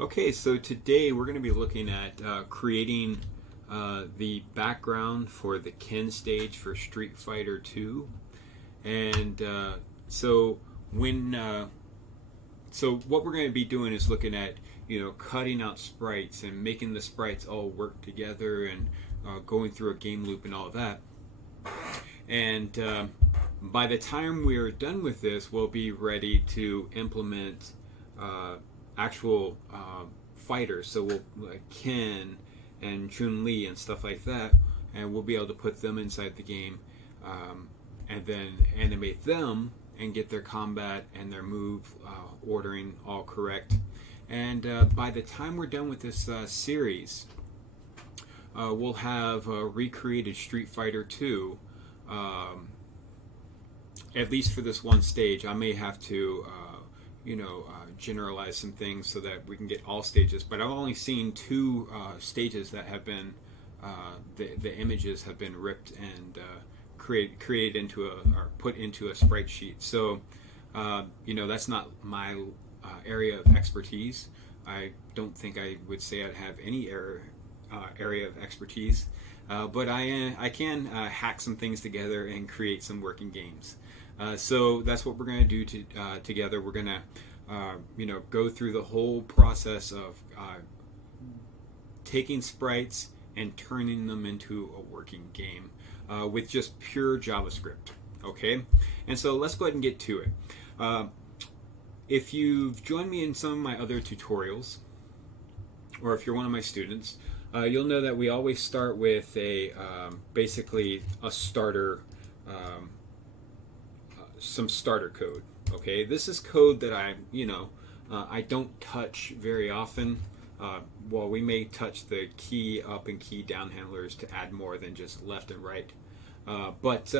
Okay, so today we're going to be looking at creating the background for the Ken stage for Street Fighter 2. And so when so what we're going to be doing is looking at cutting out sprites and making the sprites all work together and going through a game loop and all of that. And by the time we're done with this, we'll be ready to implement actual fighters. So we'll like Ken and Chun-Li and stuff like that, and we'll be able to put them inside the game, and then animate them and get their combat and their move ordering all correct. And by the time we're done with this series, we'll have recreated Street Fighter 2. At least for this one stage. I may have to generalize some things so that we can get all stages, but I've only seen two stages that have been the images have been ripped and created into or put into a sprite sheet. So that's not my area of expertise. I don't think I would say I'd have any area of expertise, but I can hack some things together and create some working games. So that's what we're going to do together. We're going to go through the whole process of taking sprites and turning them into a working game with just pure JavaScript. Okay, and so let's go ahead and get to it. If you've joined me in some of my other tutorials, or if you're one of my students, you'll know that we always start with basically a starter. Some starter code. Okay, this is code that I don't touch very often. Well, we may touch the key up and key down handlers to add more than just left and right. But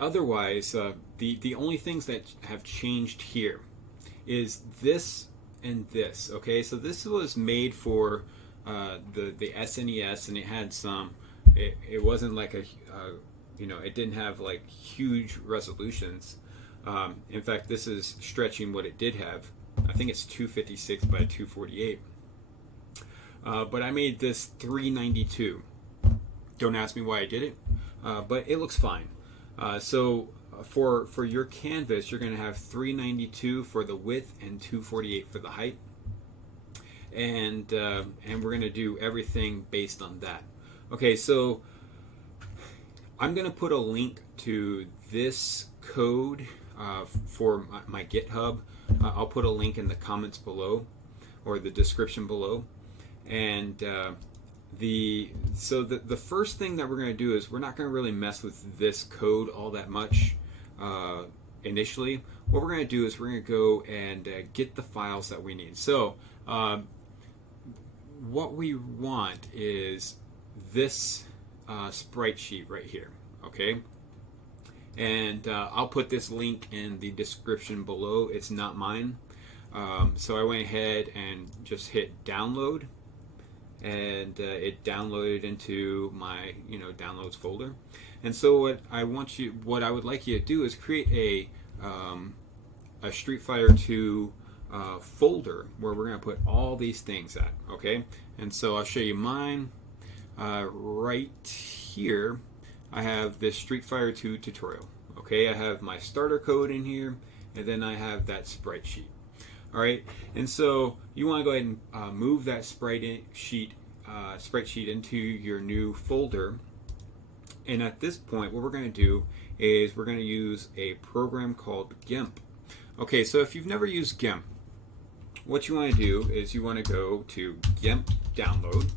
otherwise, the only things that have changed here is this and this. Okay, so this was made for the SNES, and it had some. It wasn't like it didn't have like huge resolutions. In fact, this is stretching what it did have. I think it's 256 by 248. But I made this 392. Don't ask me why I did it, but it looks fine. So for your canvas, you're going to have 392 for the width and 248 for the height, and we're going to do everything based on that. Okay, so I'm going to put a link to this code for my GitHub. I'll put a link in the comments below or the description below. And the first thing that we're going to do is we're not going to really mess with this code all that much initially. What we're going to do is we're going to go and get the files that we need. So what we want is this sprite sheet right here. Okay, and I'll put this link in the description below. It's not mine, so I went ahead and just hit download, and it downloaded into my downloads folder. And so what I would like you to do is create a Street Fighter 2 folder where we're going to put all these things at. Okay, and so I'll show you mine. Right here I have this Street Fighter 2 tutorial. Okay, I have my starter code in here, and then I have that sprite sheet. Alright, and so you want to go ahead and move that sprite sheet into your new folder. And at this point, what we're going to do is we're going to use a program called GIMP. Okay, so if you've never used GIMP, what you want to do is you want to go to GIMP download.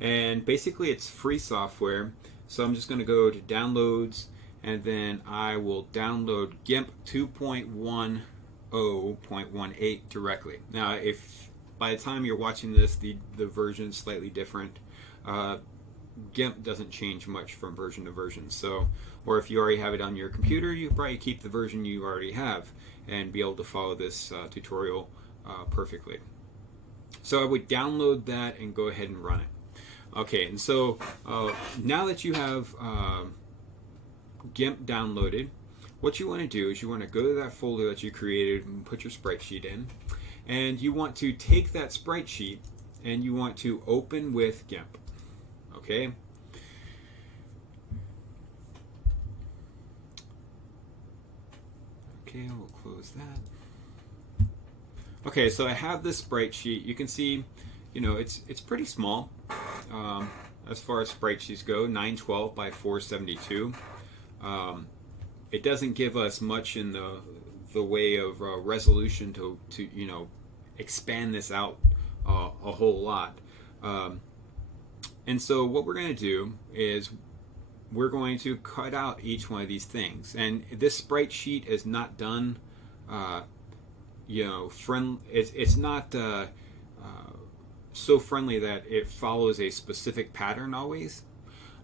And basically it's free software, so I'm just going to go to downloads, and then I will download GIMP 2.10.18 directly. Now if by the time you're watching this the version is slightly different, GIMP doesn't change much from version to version. So, or if you already have it on your computer, you probably keep the version you already have and be able to follow this tutorial perfectly. So I would download that and go ahead and run it. Okay, and so now that you have GIMP downloaded, what you want to do is you want to go to that folder that you created and put your sprite sheet in, And you want to take that sprite sheet and you want to open with GIMP. Okay. Okay, we'll close that. Okay, so I have this sprite sheet. You can see, you know, it's pretty small as far as sprite sheets go, 912 by 472. It doesn't give us much in the way of resolution to you know, expand this out a whole lot. And so what we're going to do is we're going to cut out each one of these things. And this sprite sheet is not done, you know, it's not so friendly that it follows a specific pattern always.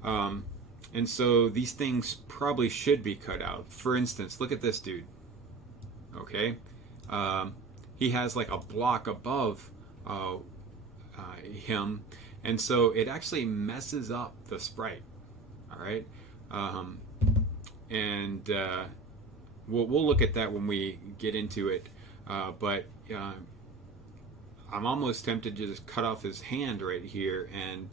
And so these things probably should be cut out. For instance, look at this dude. Okay, he has like a block above him, and so it actually messes up the sprite. All right, and we'll look at that when we get into it. But I'm almost tempted to just cut off his hand right here and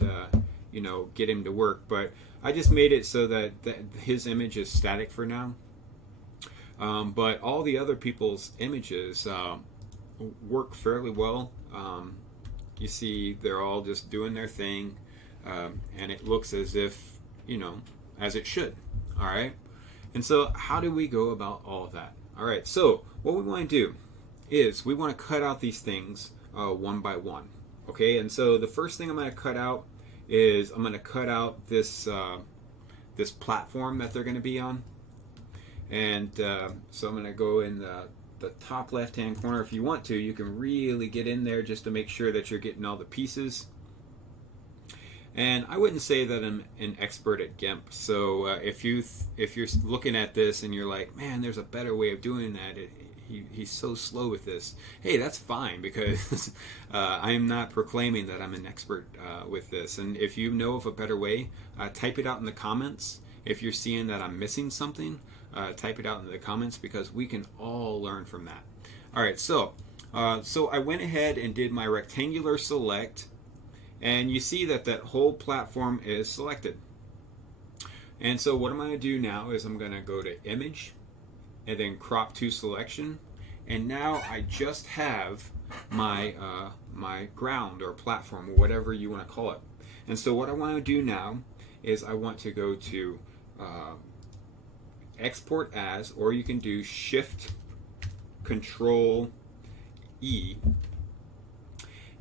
you know, get him to work. But I just made it so that his image is static for now. But all the other people's images work fairly well. You see, they're all just doing their thing, and it looks as if, you know, as it should. All right. And so how do we go about all of that? All right. So what we want to do is we want to cut out these things one by one. Okay. And so the first thing I'm going to cut out is I'm going to cut out this this platform that they're going to be on. And so I'm going to go in the top left hand corner. If you want to, you can really get in there just to make sure that you're getting all the pieces. And I wouldn't say that I'm an expert at GIMP. So if you're looking at this and you're like, man, there's a better way of doing that, he's so slow with this. Hey, that's fine, because I am not proclaiming that I'm an expert with this. And if you know of a better way, type it out in the comments. If you're seeing that I'm missing something, type it out in the comments, because we can all learn from that. All right, so I went ahead and did my rectangular select, and you see that whole platform is selected. And so what I'm going to do now is I'm going to go to Image, and then Crop to Selection, and now I just have my my ground or platform, or whatever you want to call it. And so what I want to do now is I want to go to Export As, or you can do Shift Control E,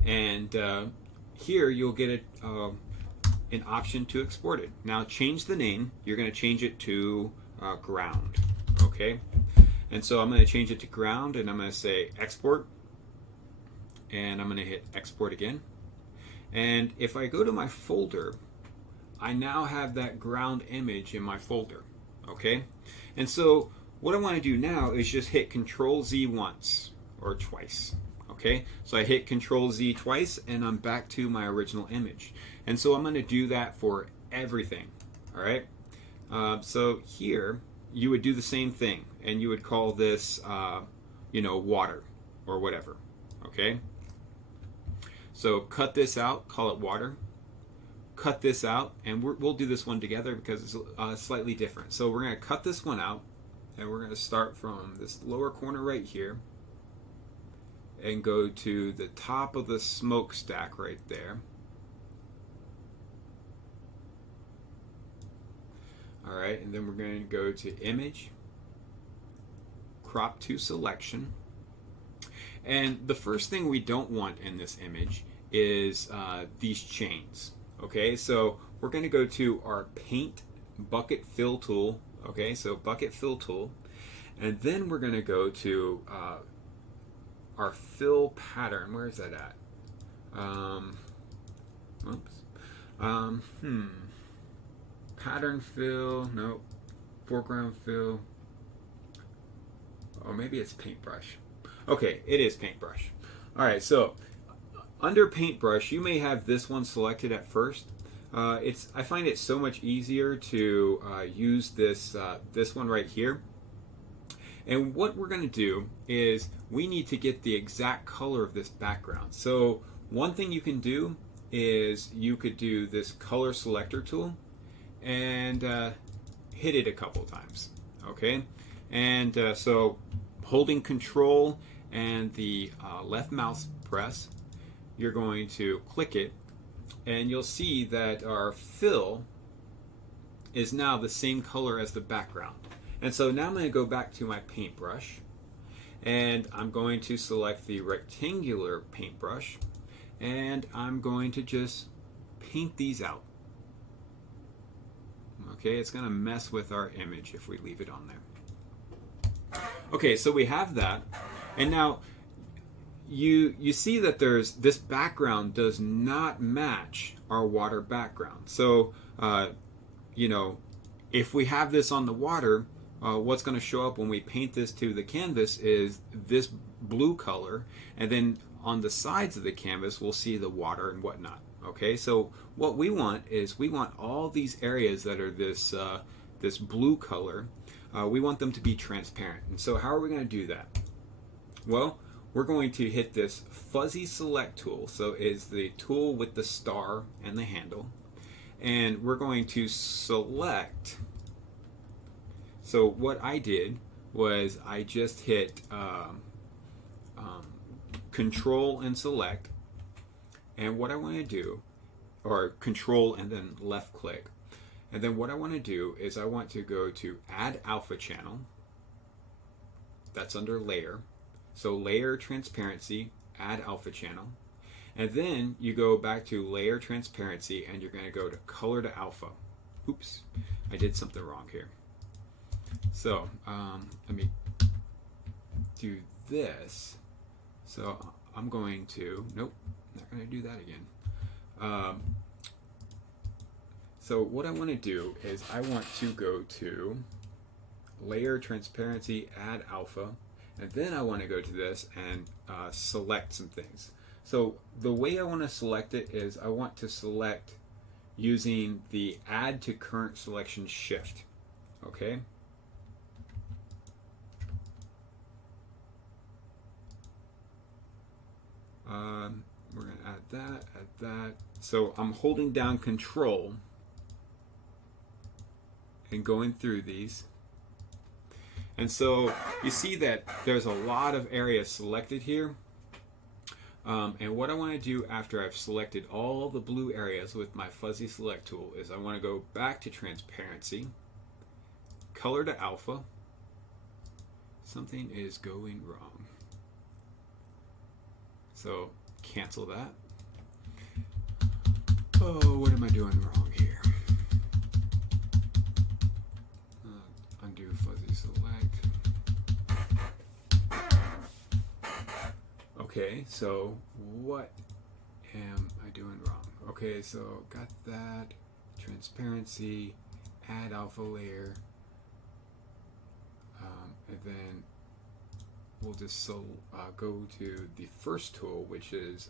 and here you'll get an option to export it. Now change the name. You're going to change it to ground. Okay, and so I'm going to change it to ground, and I'm going to say export, and I'm going to hit export again. And if I go to my folder, I now have that ground image in my folder. Okay, and so what I want to do now is just hit Control Z once or twice. Okay, so I hit Control Z twice and I'm back to my original image. And so I'm going to do that for everything. All right, so here you would do the same thing, and you would call this you know, water or whatever. Okay, so cut this out, call it water. Cut this out, and we'll do this one together because it's slightly different. So we're going to cut this one out, and we're going to start from this lower corner right here and go to the top of the smokestack right there. All right, and then we're going to go to Image, Crop to Selection. And the first thing we don't want in this image is these chains. Okay, so we're going to go to our Paint Bucket Fill tool. Okay, so Bucket Fill tool. And then we're going to go to our fill pattern. Where is that at? Pattern fill. Nope. Foreground fill. Or maybe it's paintbrush. Okay, it is paintbrush. All right, so under paintbrush, you may have this one selected at first. I find it so much easier to use this this one right here. And what we're going to do is we need to get the exact color of this background. So one thing you can do is you could do this color selector tool and hit it a couple times. Okay, and so holding control and the left mouse press, you're going to click it, and you'll see that our fill is now the same color as the background. And so now I'm going to go back to my paintbrush, and I'm going to select the rectangular paintbrush, and I'm going to just paint these out. Okay, it's going to mess with our image if we leave it on there. Okay, so we have that, and now you see that there's this background does not match our water background. So you know, if we have this on the water, what's going to show up when we paint this to the canvas is this blue color, and then on the sides of the canvas we'll see the water and whatnot. Okay, so what we want is we want all these areas that are this this blue color, we want them to be transparent. And so how are we going to do that? Well, we're going to hit this fuzzy select tool. So it's the tool with the star and the handle, and we're going to select. So what I did was I just hit control and select, and what I want to do, or control and then left click, and then what I want to do is I want to go to add alpha channel. That's under layer. So layer transparency, add alpha channel, and then you go back to layer transparency and you're going to go to color to alpha. Oops, I did something wrong here. So let me do this. So I'm going to, nope, not going to do that again. So what I want to do is I want to go to layer transparency, add alpha, and then I want to go to this and select some things. So the way I want to select it is I want to select using the add to current selection shift. Okay. We're going to add that. So I'm holding down control and going through these. And so you see that there's a lot of areas selected here. And what I want to do after I've selected all the blue areas with my fuzzy select tool is I want to go back to transparency, color to alpha. Something is going wrong. So cancel that. Oh, what am I doing wrong here? Undo fuzzy select. Okay, so what am I doing wrong? Okay, so got that. Transparency, add alpha layer, and then we'll just go to the first tool, which is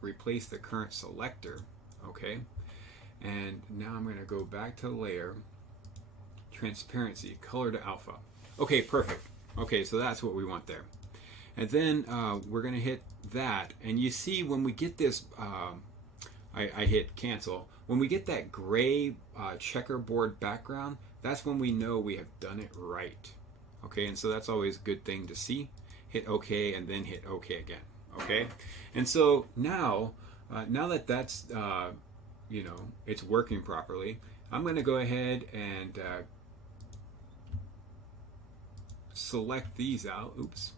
replace the current selector. Okay, and now I'm going to go back to layer, transparency, color to alpha. Okay, perfect. Okay, so that's what we want there. And then we're going to hit that, and you see when we get this, I hit cancel. When we get that gray checkerboard background, that's when we know we have done it right. Okay, and so that's always a good thing to see. Hit OK and then hit OK again. Okay, and so now that that's you know, it's working properly, I'm going to go ahead and select these out. Oops.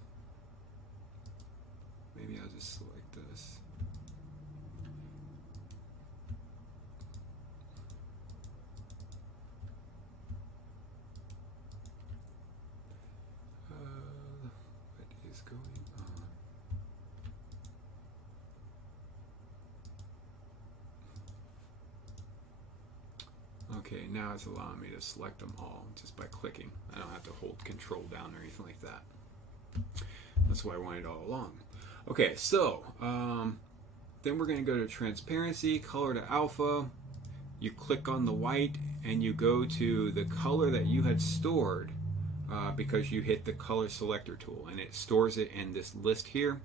Maybe I'll just select this. What is going on? Okay, now it's allowing me to select them all just by clicking. I don't have to hold control down or anything like that. That's what I wanted all along. Okay, so then we're going to go to transparency, color to alpha. You click on the white and you go to the color that you had stored. because you hit the color selector tool, and it stores it in this list here.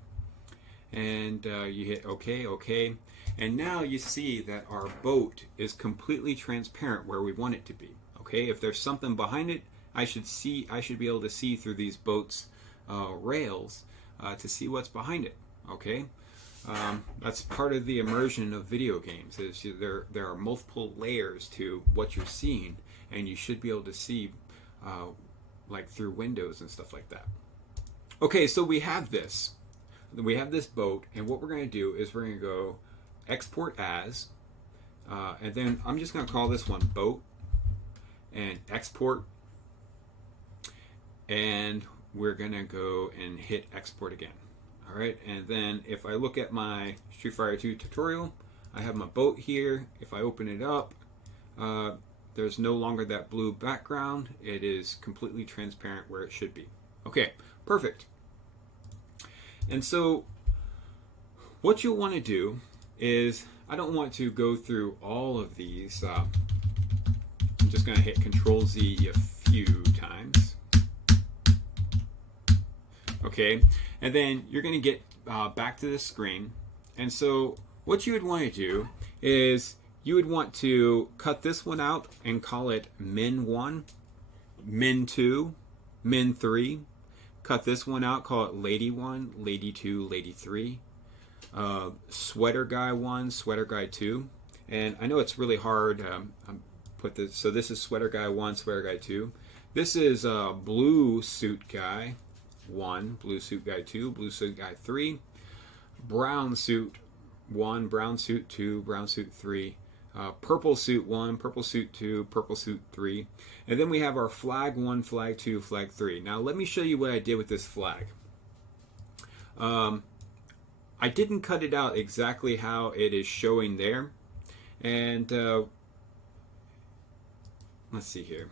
And you hit OK, and now you see that our boat is completely transparent where we want it to be. Okay, if there's something behind it, I should be able to see through these boats rails to see what's behind it. Okay, that's part of the immersion of video games. Is there are multiple layers to what you're seeing, and you should be able to see like through windows and stuff like that. Okay, so we have this boat, and what we're going to do is we're going to go export as, and then I'm just going to call this one boat, and export, and we're going to go and hit export again. All right, and then if I look at my Street Fighter 2 tutorial, I have my boat here. If I open it up, there's no longer that blue background. It is completely transparent where it should be. Okay, perfect. And so what you'll want to do is, I don't want to go through all of these. I'm just going to hit Control-Z a few times. Okay, and then you're going to get back to the screen. And so what you would want to do is you would want to cut this one out and call it Min1, Min2, Min3. Cut this one out, call it Lady 1, Lady 2, Lady 3. Sweater Guy 1, Sweater Guy 2. And I know it's really hard. So this is Sweater Guy 1, Sweater Guy 2. This is Blue Suit Guy 1, Blue Suit Guy 2, Blue Suit Guy 3. Brown Suit 1, Brown Suit 2, Brown Suit 3. Purple Suit 1, Purple Suit 2, Purple Suit 3. And then we have our Flag 1, Flag 2, Flag 3. Now let me show you what I did with this flag. I didn't cut it out exactly how it is showing there. And let's see here.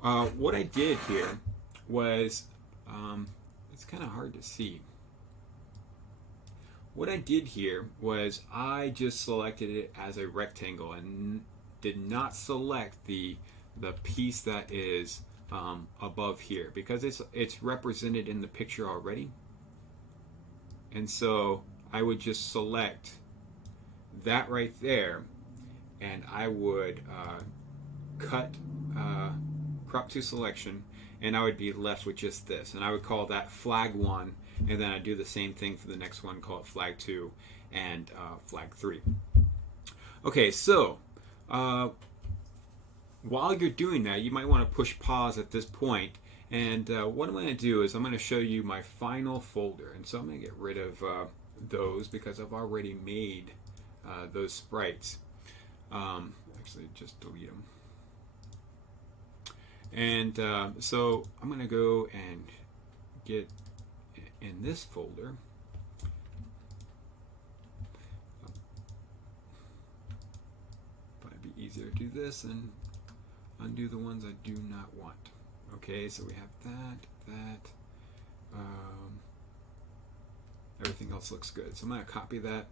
What I did here was, it's kind of hard to see. What I did here was I just selected it as a rectangle and did not select the piece that is above here, because it's represented in the picture already. And so I would just select that right there, and I would cut crop to selection, and I would be left with just this, and I would call that Flag 1. And then I do the same thing for the next one, call it Flag 2 and Flag 3. Okay, so while you're doing that, you might want to push pause at this point. And what I'm going to do is I'm going to show you my final folder. And so I'm going to get rid of those because I've already made those sprites. Actually, just delete them. And so I'm going to go and get in this folder. Probably be easier to do this and undo the ones I do not want. Okay, so we have that. Everything else looks good. So I'm going to copy that,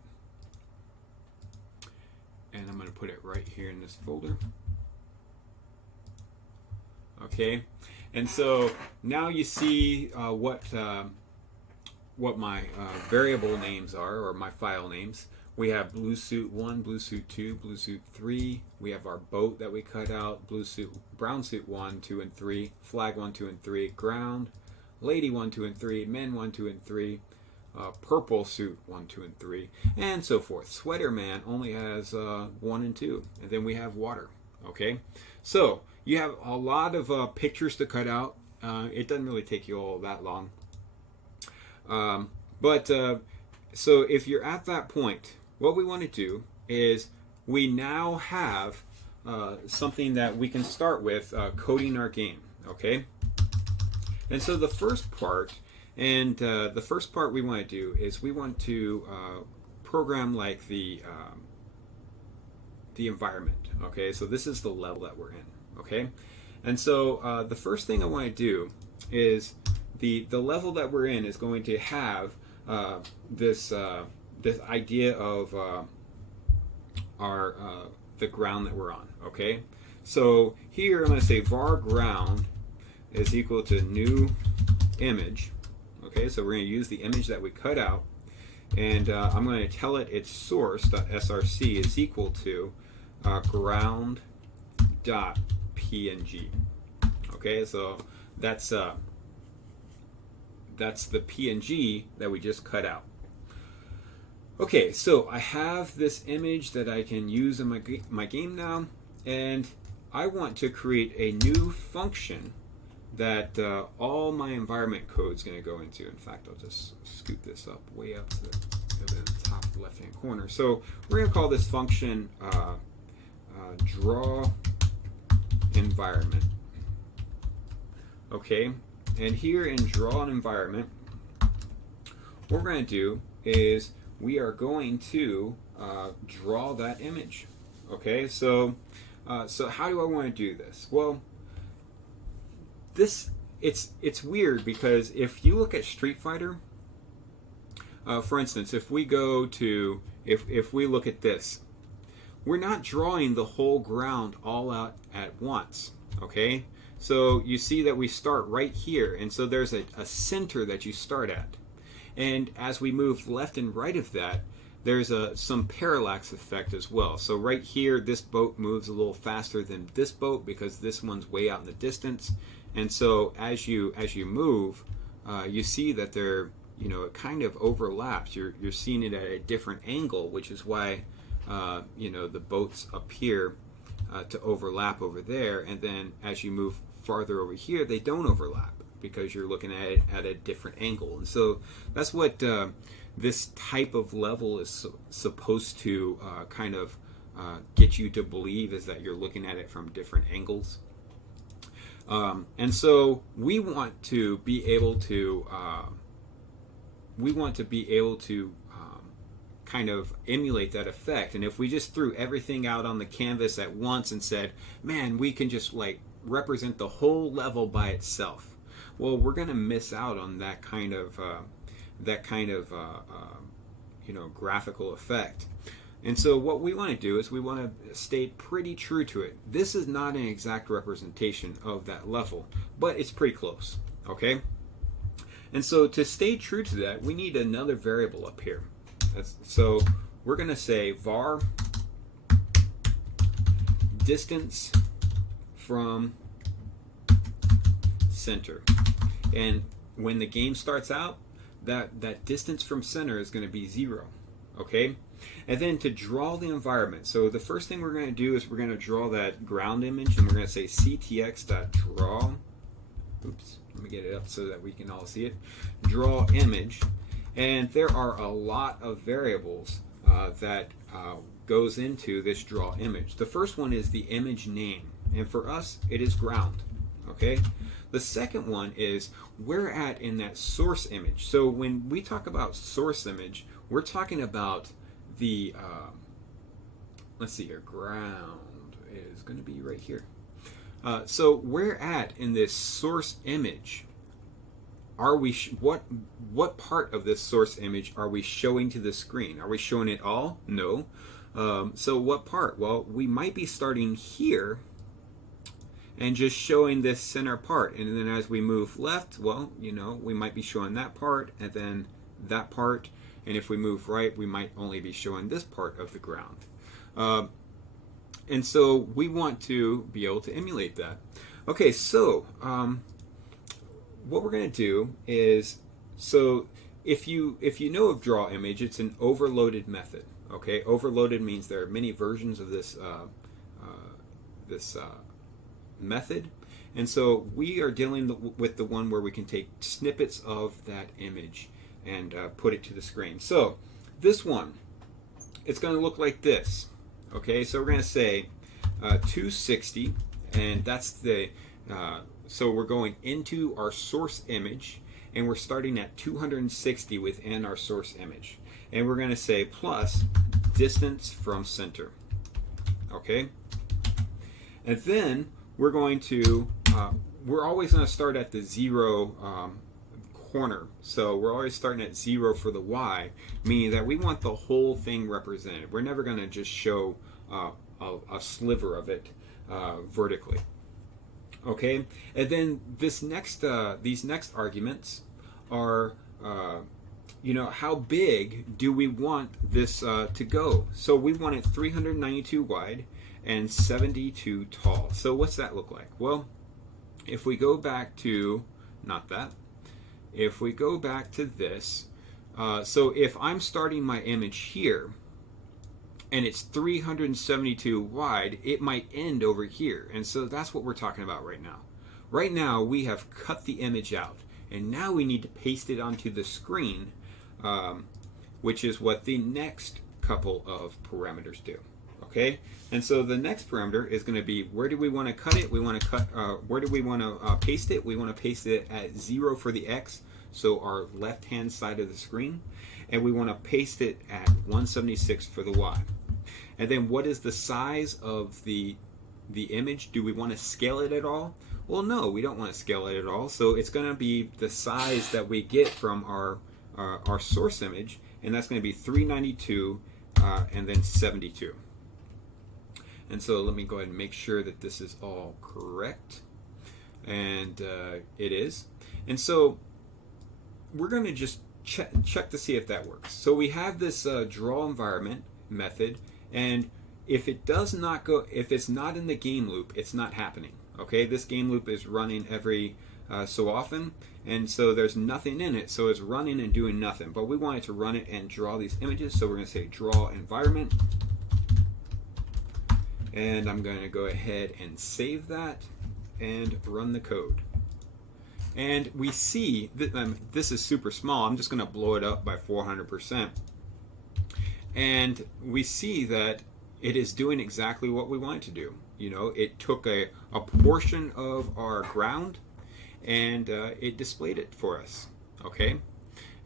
and I'm going to put it right here in this folder. Okay, and so now you see what my variable names are, or my file names. We have Blue Suit 1, Blue Suit 2, Blue Suit 3. We have our boat that we cut out, Brown Suit 1, 2, and 3, Flag 1, 2, and 3, Ground, Lady 1, 2, and 3, Men 1, 2, and 3, Purple Suit 1, 2, and 3, and so forth. Sweater Man only has 1 and 2, and then we have Water. Okay, so you have a lot of pictures to cut out. It doesn't really take you all that long. So if you're at that point, what we want to do is we now have something that we can start with coding our game. Okay, and so the first part we want to do is we want to program like the environment. Okay, so this is the level that we're in. Okay, and so the first thing I want to do is the level that we're in is going to have this idea of the ground that we're on. Okay, So here I'm going to say var ground is equal to new image. Okay, so we're going to use the image that we cut out, and I'm going to tell it its source.src is equal to ground.png. Okay, so that's the PNG that we just cut out. Okay, so I have this image that I can use in my game now, and I want to create a new function that all my environment code is going to go into. In fact, I'll just scoot this up way up to the top left-hand corner. So we're going to call this function draw environment. Okay, and here in draw an environment, what we're going to do is we are going to draw that image. Okay, so how do I want to do this? Well, it's weird because if you look at Street Fighter, for instance, if we go to if we look at this, we're not drawing the whole ground all out at once. Okay, so you see that we start right here, and so there's a center that you start at. And as we move left and right of that, there's some parallax effect as well. So right here, this boat moves a little faster than this boat because this one's way out in the distance. And so as you move, you see that they're, it kind of overlaps. You're seeing it at a different angle, which is why, the boats appear to overlap over there. And then as you move farther over here, they don't overlap, because you're looking at it at a different angle. And so that's what this type of level is supposed to kind of get you to believe, is that you're looking at it from different angles. And so we want to be able to kind of emulate that effect. And if we just threw everything out on the canvas at once and said, man, we can just like represent the whole level by itself, well, we're going to miss out on that kind of graphical effect. And so what we want to do is we want to stay pretty true to it. This is not an exact representation of that level, but it's pretty close. Okay? And so to stay true to that, we need another variable up here. So we're going to say var distance from center. And when the game starts out, that distance from center is going to be 0. Okay? And then to draw the environment, so the first thing we're going to do is we're going to draw that ground image, and we're going to say ctx.draw. Oops, let me get it up so that we can all see it. Draw image. And there are a lot of variables that goes into this draw image. The first one is the image name, and for us it is ground. Okay? The second one is where at in that source image. So when we talk about source image, we're talking about the, let's see here, ground is going to be right here. So where at in this source image are we, what part of this source image are we showing to the screen? Are we showing it all? No. So what part? Well, we might be starting here and just showing this center part, and then as we move left, well, we might be showing that part, and then that part, and if we move right, we might only be showing this part of the ground. And so we want to be able to emulate that. Okay, so what we're going to do is, so if you know of draw image, it's an overloaded method. Okay, overloaded means there are many versions of this method, and so we are dealing with the one where we can take snippets of that image and put it to the screen. So this one, it's going to look like this. Okay, so we're going to say 260, and that's the so we're going into our source image, and we're starting at 260 within our source image, and we're going to say plus distance from center. Okay, and then we're going to we're always going to start at the 0 corner. So we're always starting at 0 for the Y, meaning that we want the whole thing represented. We're never going to just show a sliver of it. vertically. Okay, and then these next arguments are how big do we want this to go? So we want it 392 wide and 72 tall. So what's that look like? Well, if we go back to, not that, if we go back to this, so if I'm starting my image here and it's 372 wide, it might end over here. And so that's what we're talking about right now. Right now we have cut the image out, and now we need to paste it onto the screen, which is what the next couple of parameters do. Okay, and so the next parameter is going to be, where do we want to cut it? We want to cut, where do we want to paste it? We want to paste it at 0 for the X, so our left hand side of the screen, and we want to paste it at 176 for the Y. And then what is the size of the image? Do we want to scale it at all? Well, no, we don't want to scale it at all. So it's going to be the size that we get from our source image, and that's going to be 392 and then 72. And so let me go ahead and make sure that this is all correct, and it is. And so we're going to just check to see if that works. So we have this draw environment method, and if it does not go, if it's not in the game loop, it's not happening. Okay, this game loop is running every so often, and so there's nothing in it, so it's running and doing nothing. But we want it to run it and draw these images, so we're going to say draw environment, and I'm going to go ahead and save that and run the code. And we see that this is super small. I'm just going to blow it up by 400%. And we see that it is doing exactly what we want it to do. You know, it took a portion of our ground and it displayed it for us. Okay?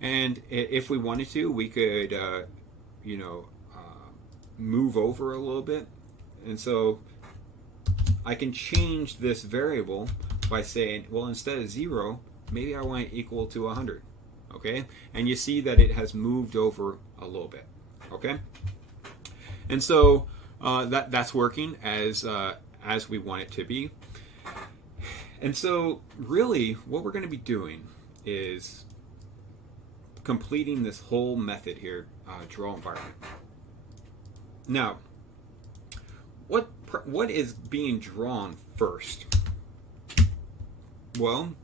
And if we wanted to, we could, move over a little bit. And so I can change this variable by saying, well, instead of 0, maybe I want it equal to 100. Okay? And you see that it has moved over a little bit. Okay? And so that's working as we want it to be. And so really what we're going to be doing is completing this whole method here, draw environment. Now, what is being drawn first? Well,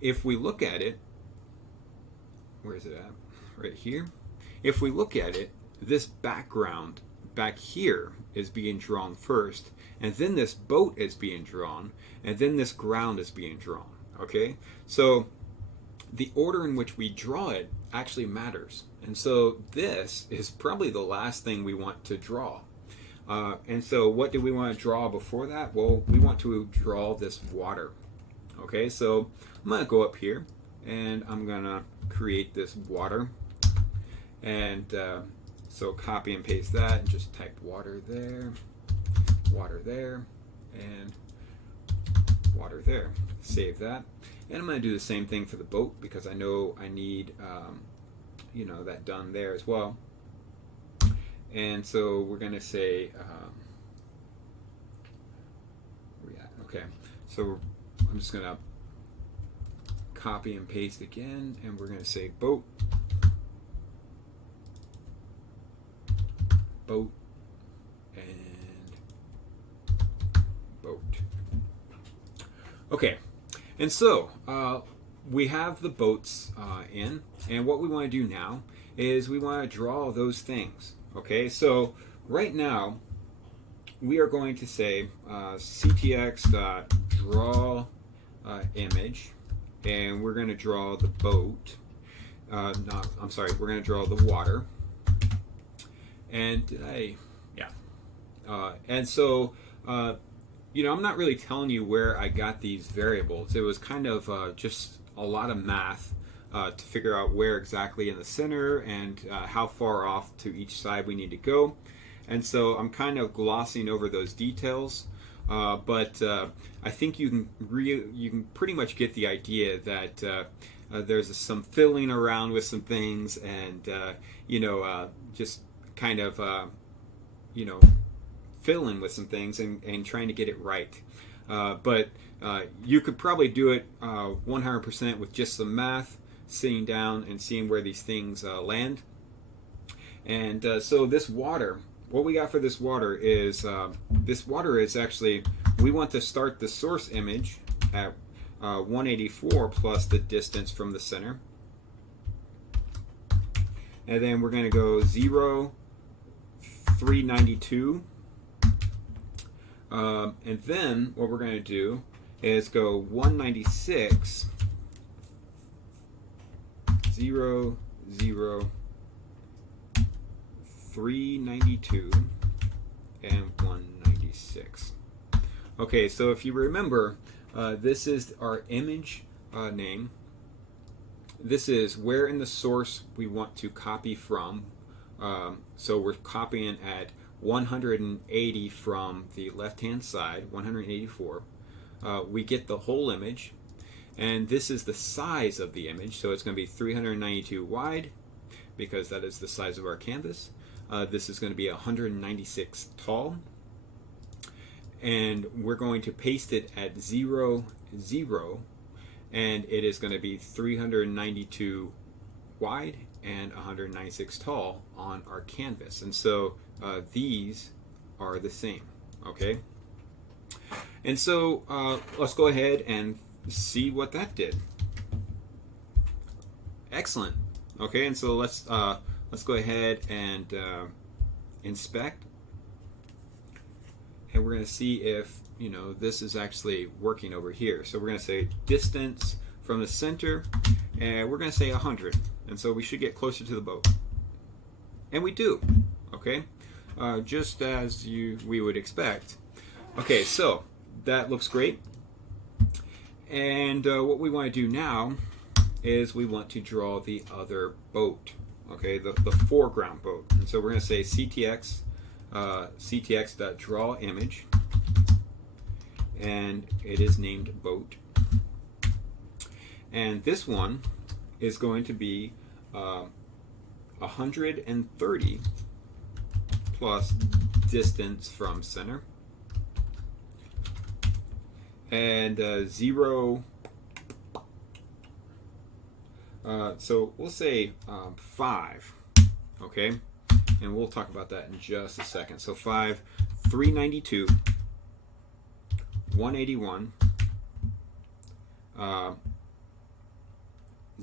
if we look at it, where is it at? Right here. If we look at it, this background back here is being drawn first, and then this boat is being drawn, and then this ground is being drawn. Okay? So the order in which we draw it actually matters. And so this is probably the last thing we want to draw. And so what do we want to draw before that? Well, we want to draw this water. Okay, so I'm going to go up here and I'm going to create this water. And so copy and paste that and just type water there, and water there. Save that. And I'm going to do the same thing for the boat because I know I need that done there as well. And so we're going to say, okay, so I'm just going to copy and paste again, and we're going to say boat, and boat. Okay, and so we have the boats in, and what we want to do now is we want to draw those things. Okay, so right now we are going to say ctx.draw image, and we're going to draw the boat. We're going to draw the water. And and so I'm not really telling you where I got these variables. It was kind of just a lot of math to figure out where exactly in the center and how far off to each side we need to go. And so I'm kind of glossing over those details, but I think you can pretty much get the idea that there's some fiddling around with some things, and just kind of fiddling with some things and trying to get it right. But you could probably do it 100% with just some math, sitting down and seeing where these things land. And so this water, what we got for this water is actually, we want to start the source image at 184 plus the distance from the center. And then we're going to go 0, 392. And then what we're going to do is go 196, 0, 0, 392, and 196. Okay, so if you remember, this is our image name. This is where in the source we want to copy from. So we're copying at 180 from the left-hand side, 184. We get the whole image, and this is the size of the image. So it's going to be 392 wide, because that is the size of our canvas. This is going to be 196 tall, and we're going to paste it at 0, 0, and it is going to be 392 wide and 196 tall on our canvas. And so these are the same, okay? And so let's go ahead and see what that did. Excellent. Okay, and so let's go ahead and inspect, and we're going to see if this is actually working over here. So we're going to say distance from the center, and we're going to say 100, and so we should get closer to the boat, and we do. Okay, just as we would expect. Okay, so that looks great, and what we want to do now is we want to draw the other boat. Okay, the foreground boat. And so we're going to say CTX, CTX.drawImage, and it is named boat. And this one is going to be 130 plus distance from center, and 0. So we'll say 5, okay? And we'll talk about that in just a second. So 5, 392, 181,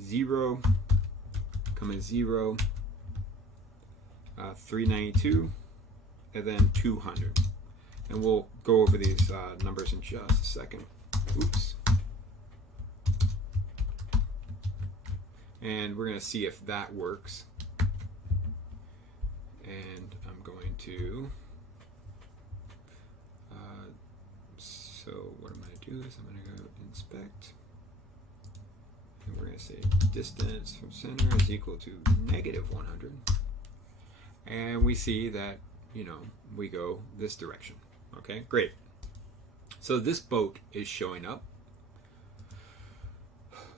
0, 0, 392, and then 200. And we'll go over these numbers in just a second. Oops. And we're going to see if that works. And I'm going to, so what I'm going to do is I'm going to go inspect. And we're going to say distance from center is equal to -100. And we see that, we go this direction. Okay, great. So this boat is showing up.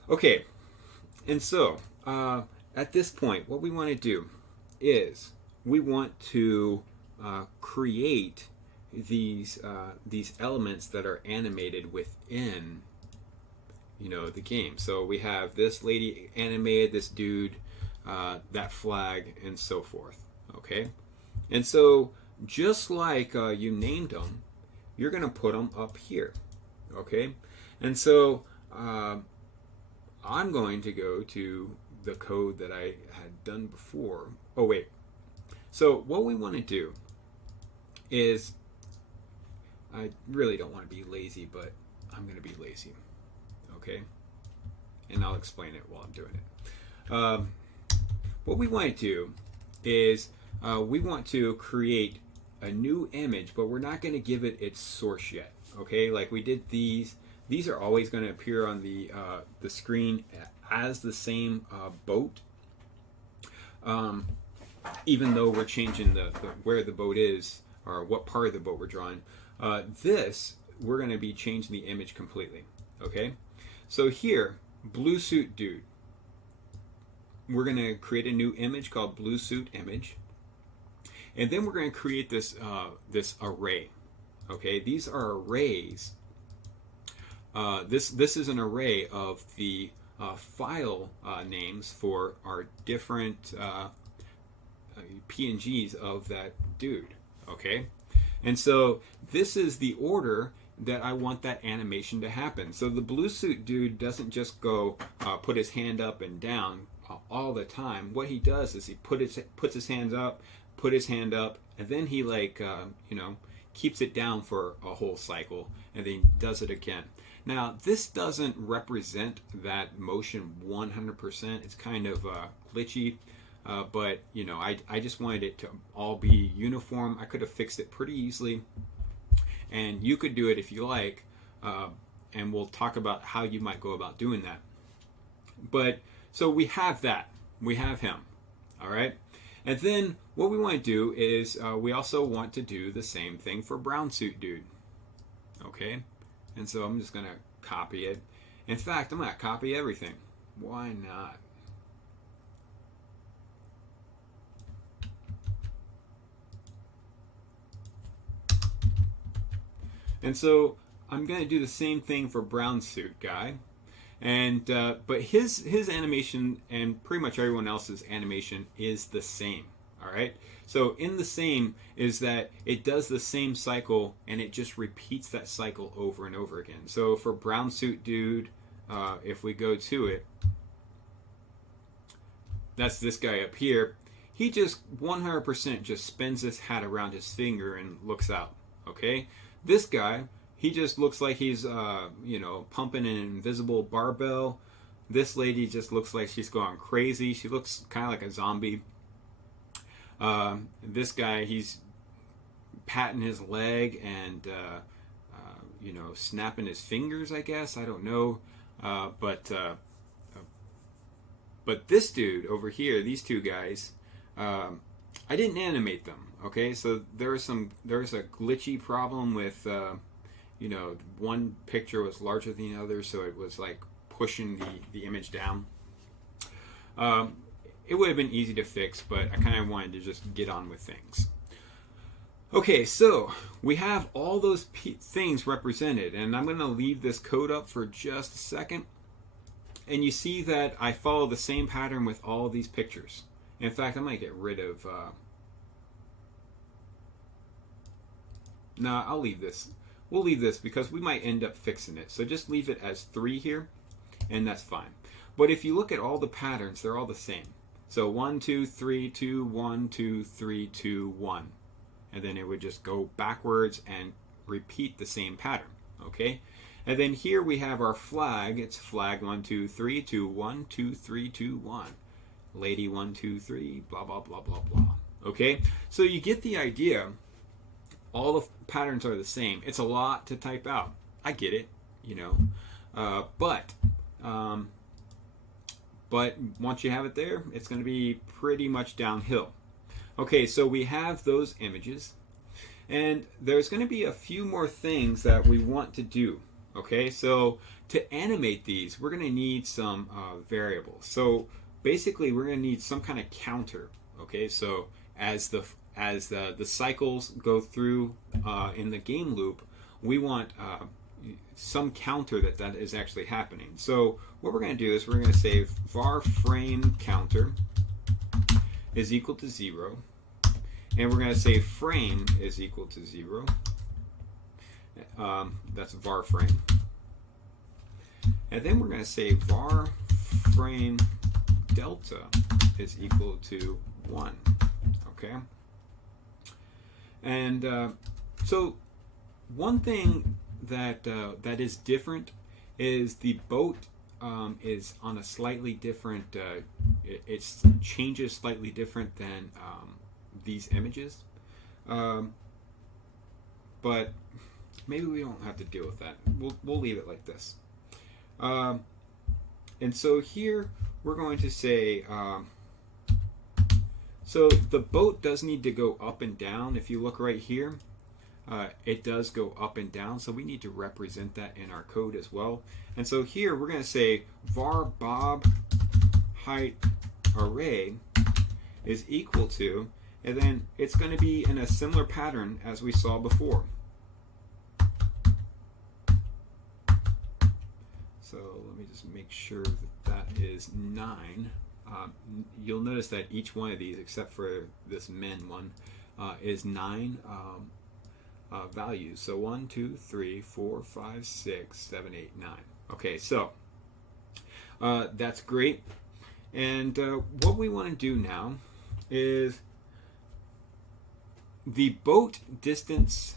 Okay. And so, at this point, what we want to do is we want to create these elements that are animated within, the game. So we have this lady animated, this dude, that flag, and so forth. Okay, and so just like you named them, you're going to put them up here. Okay, and so. I'm going to go to the code that I had done before. Oh, wait. So what we want to do is, I really don't want to be lazy, but I'm going to be lazy. Okay? And I'll explain it while I'm doing it. What we want to do is we want to create a new image, but we're not going to give it its source yet. Okay? Like we did these. These are always going to appear on the screen as the same boat, even though we're changing the where the boat is or what part of the boat we're drawing. This we're going to be changing the image completely. Okay, so here, blue suit dude. We're going to create a new image called blue suit image, And then we're going to create this this array. Okay, these are arrays. This is an array of the file names for our different PNGs of that dude. Okay, and so this is the order that I want that animation to happen. So the blue suit dude doesn't just go put his hand up and down all the time. What he does is he puts his hands up, put his hand up, and then he like keeps it down for a whole cycle, and then does it again. Now this doesn't represent that motion 100%. It's kind of glitchy, but I just wanted it to all be uniform. I could have fixed it pretty easily. And you could do it if you like, and we'll talk about how you might go about doing that. But so we have that. We have him. All right. And then what we want to do is we also want to do the same thing for brown suit dude. Okay. And so I'm just going to copy it. In fact, I'm going to copy everything. Why not? And so I'm going to do the same thing for brown suit guy, and but his animation and pretty much everyone else's animation is the same. All right. So in the same is that it does the same cycle and it just repeats that cycle over and over again. So for brown suit dude, if we go to it, that's this guy up here. He just 100% just spins his hat around his finger and looks out. Okay. This guy, he just looks like he's, pumping an invisible barbell. This lady just looks like she's going crazy. She looks kind of like a zombie. This guy, he's patting his leg and, snapping his fingers, I guess. I don't know. But this dude over here, these two guys, I didn't animate them. Okay, so there's a glitchy problem with one picture was larger than the other, so it was like pushing the image down. It would have been easy to fix, but I kind of wanted to just get on with things. Okay, so we have all those things represented, and I'm going to leave this code up for just a second. And you see that I follow the same pattern with all these pictures. In fact, I'm going to get rid of... No, I'll leave this. We'll leave this because we might end up fixing it. So just leave it as 3 here, and that's fine. But if you look at all the patterns, they're all the same. So 1, 2, 3, 2, 1, 2, 3, 2, 1. And then it would just go backwards and repeat the same pattern. Okay? And then here we have our flag. It's flag 1, 2, 3, 2, 1, 2, 3, 2, 1. Lady 1, 2, 3, blah, blah, blah, blah, blah. Okay? So you get the idea. All the patterns are the same. It's a lot to type out. I get it, but once you have it there, it's going to be pretty much downhill. Okay, so we have those images, and there's going to be a few more things that we want to do. Okay, so to animate these, we're going to need some variables. So basically, we're going to need some kind of counter. Okay, so as the cycles go through in the game loop, we want some counter that is actually happening. So what we're going to do is we're going to say var frame counter is equal to 0, and we're going to say frame is equal to 0. That's var frame. And then we're going to say var frame delta is equal to 1. Okay? And so one thing that is different is the boat is on a slightly different, it changes slightly different than these images. But maybe we don't have to deal with that. We'll leave it like this. And so here we're going to say, so the boat does need to go up and down. If you look right here, it does go up and down. So we need to represent that in our code as well. And so here we're going to say var bob height array is equal to, and then it's going to be in a similar pattern as we saw before. So let me just make sure that that is 9. You'll notice that each one of these, except for this men one, is 9 values. So 1, 2, 3, 4, 5, 6, 7, 8, 9. Okay, so that's great. And what we want to do now is the boat distance.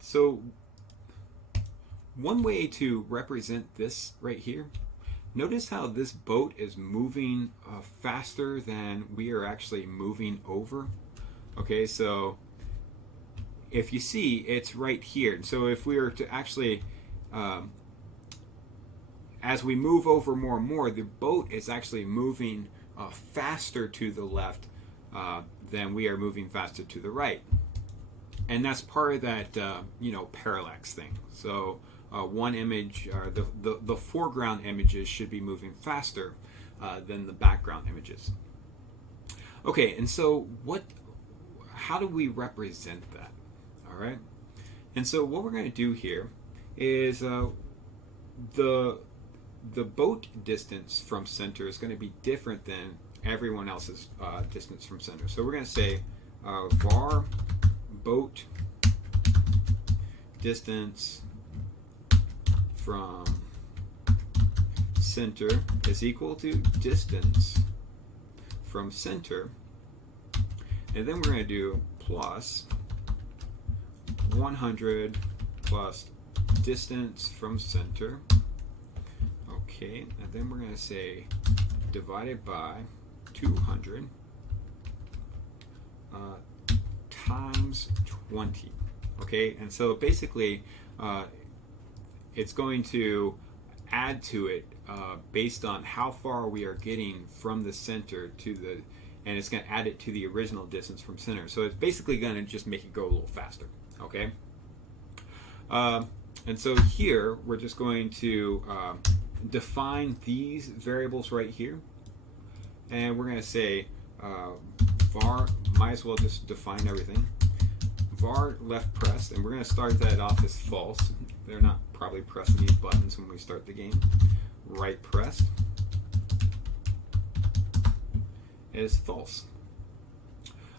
So one way to represent this right here, notice how this boat is moving faster than we are actually moving over. Okay, so if you see, it's right here. So if we were to actually, as we move over more and more, the boat is actually moving faster to the left than we are moving faster to the right. And that's part of that, parallax thing. So one image, or the foreground images should be moving faster than the background images. Okay, and so how do we represent that? All right, and so what we're going to do here is the boat distance from center is going to be different than everyone else's distance from center. So we're going to say var boat distance from center is equal to distance from center, and then we're going to do plus 100 plus distance from center. Okay, and then we're going to say divided by 200 times 20. Okay, and so basically it's going to add to it based on how far we are getting from the center to the, and it's going to add it to the original distance from center. So it's basically going to just make it go a little faster. Okay, and so here we're just going to define these variables right here, and we're going to say var, might as well just define everything, var left pressed, and we're going to start that off as false. They're not probably pressing these buttons when we start the game. Right pressed is false.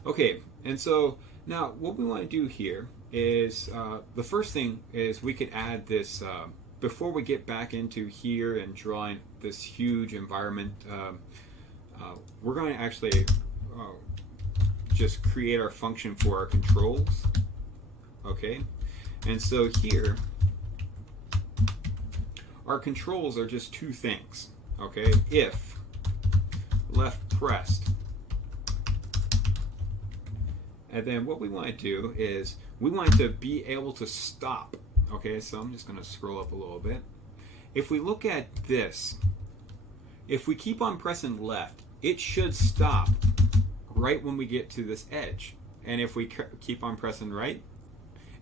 Okay, and so now what we want to do here is the first thing is we could add this before we get back into here and drawing this huge environment. We're going to actually just create our function for our controls. Okay, and so here our controls are just two things. Okay, if left pressed, and then what we want to do is we want to be able to stop. Okay, so I'm just going to scroll up a little bit. If we look at this, if we keep on pressing left, it should stop right when we get to this edge. And if we keep on pressing right,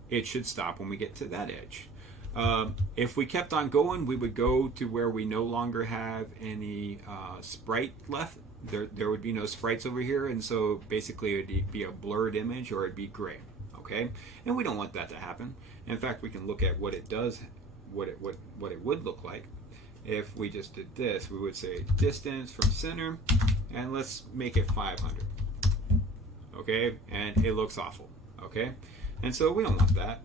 it should stop when we get to that edge. If we kept on going, we would go to where we no longer have any sprite left. There would be no sprites over here, and so basically it would be a blurred image or it'd be gray. Okay, and we don't want that to happen. In fact, we can look at what it does, what it would look like if we just did this. We would say distance from center, and let's make it 500. Okay, and it looks awful. Okay, and so we don't want that.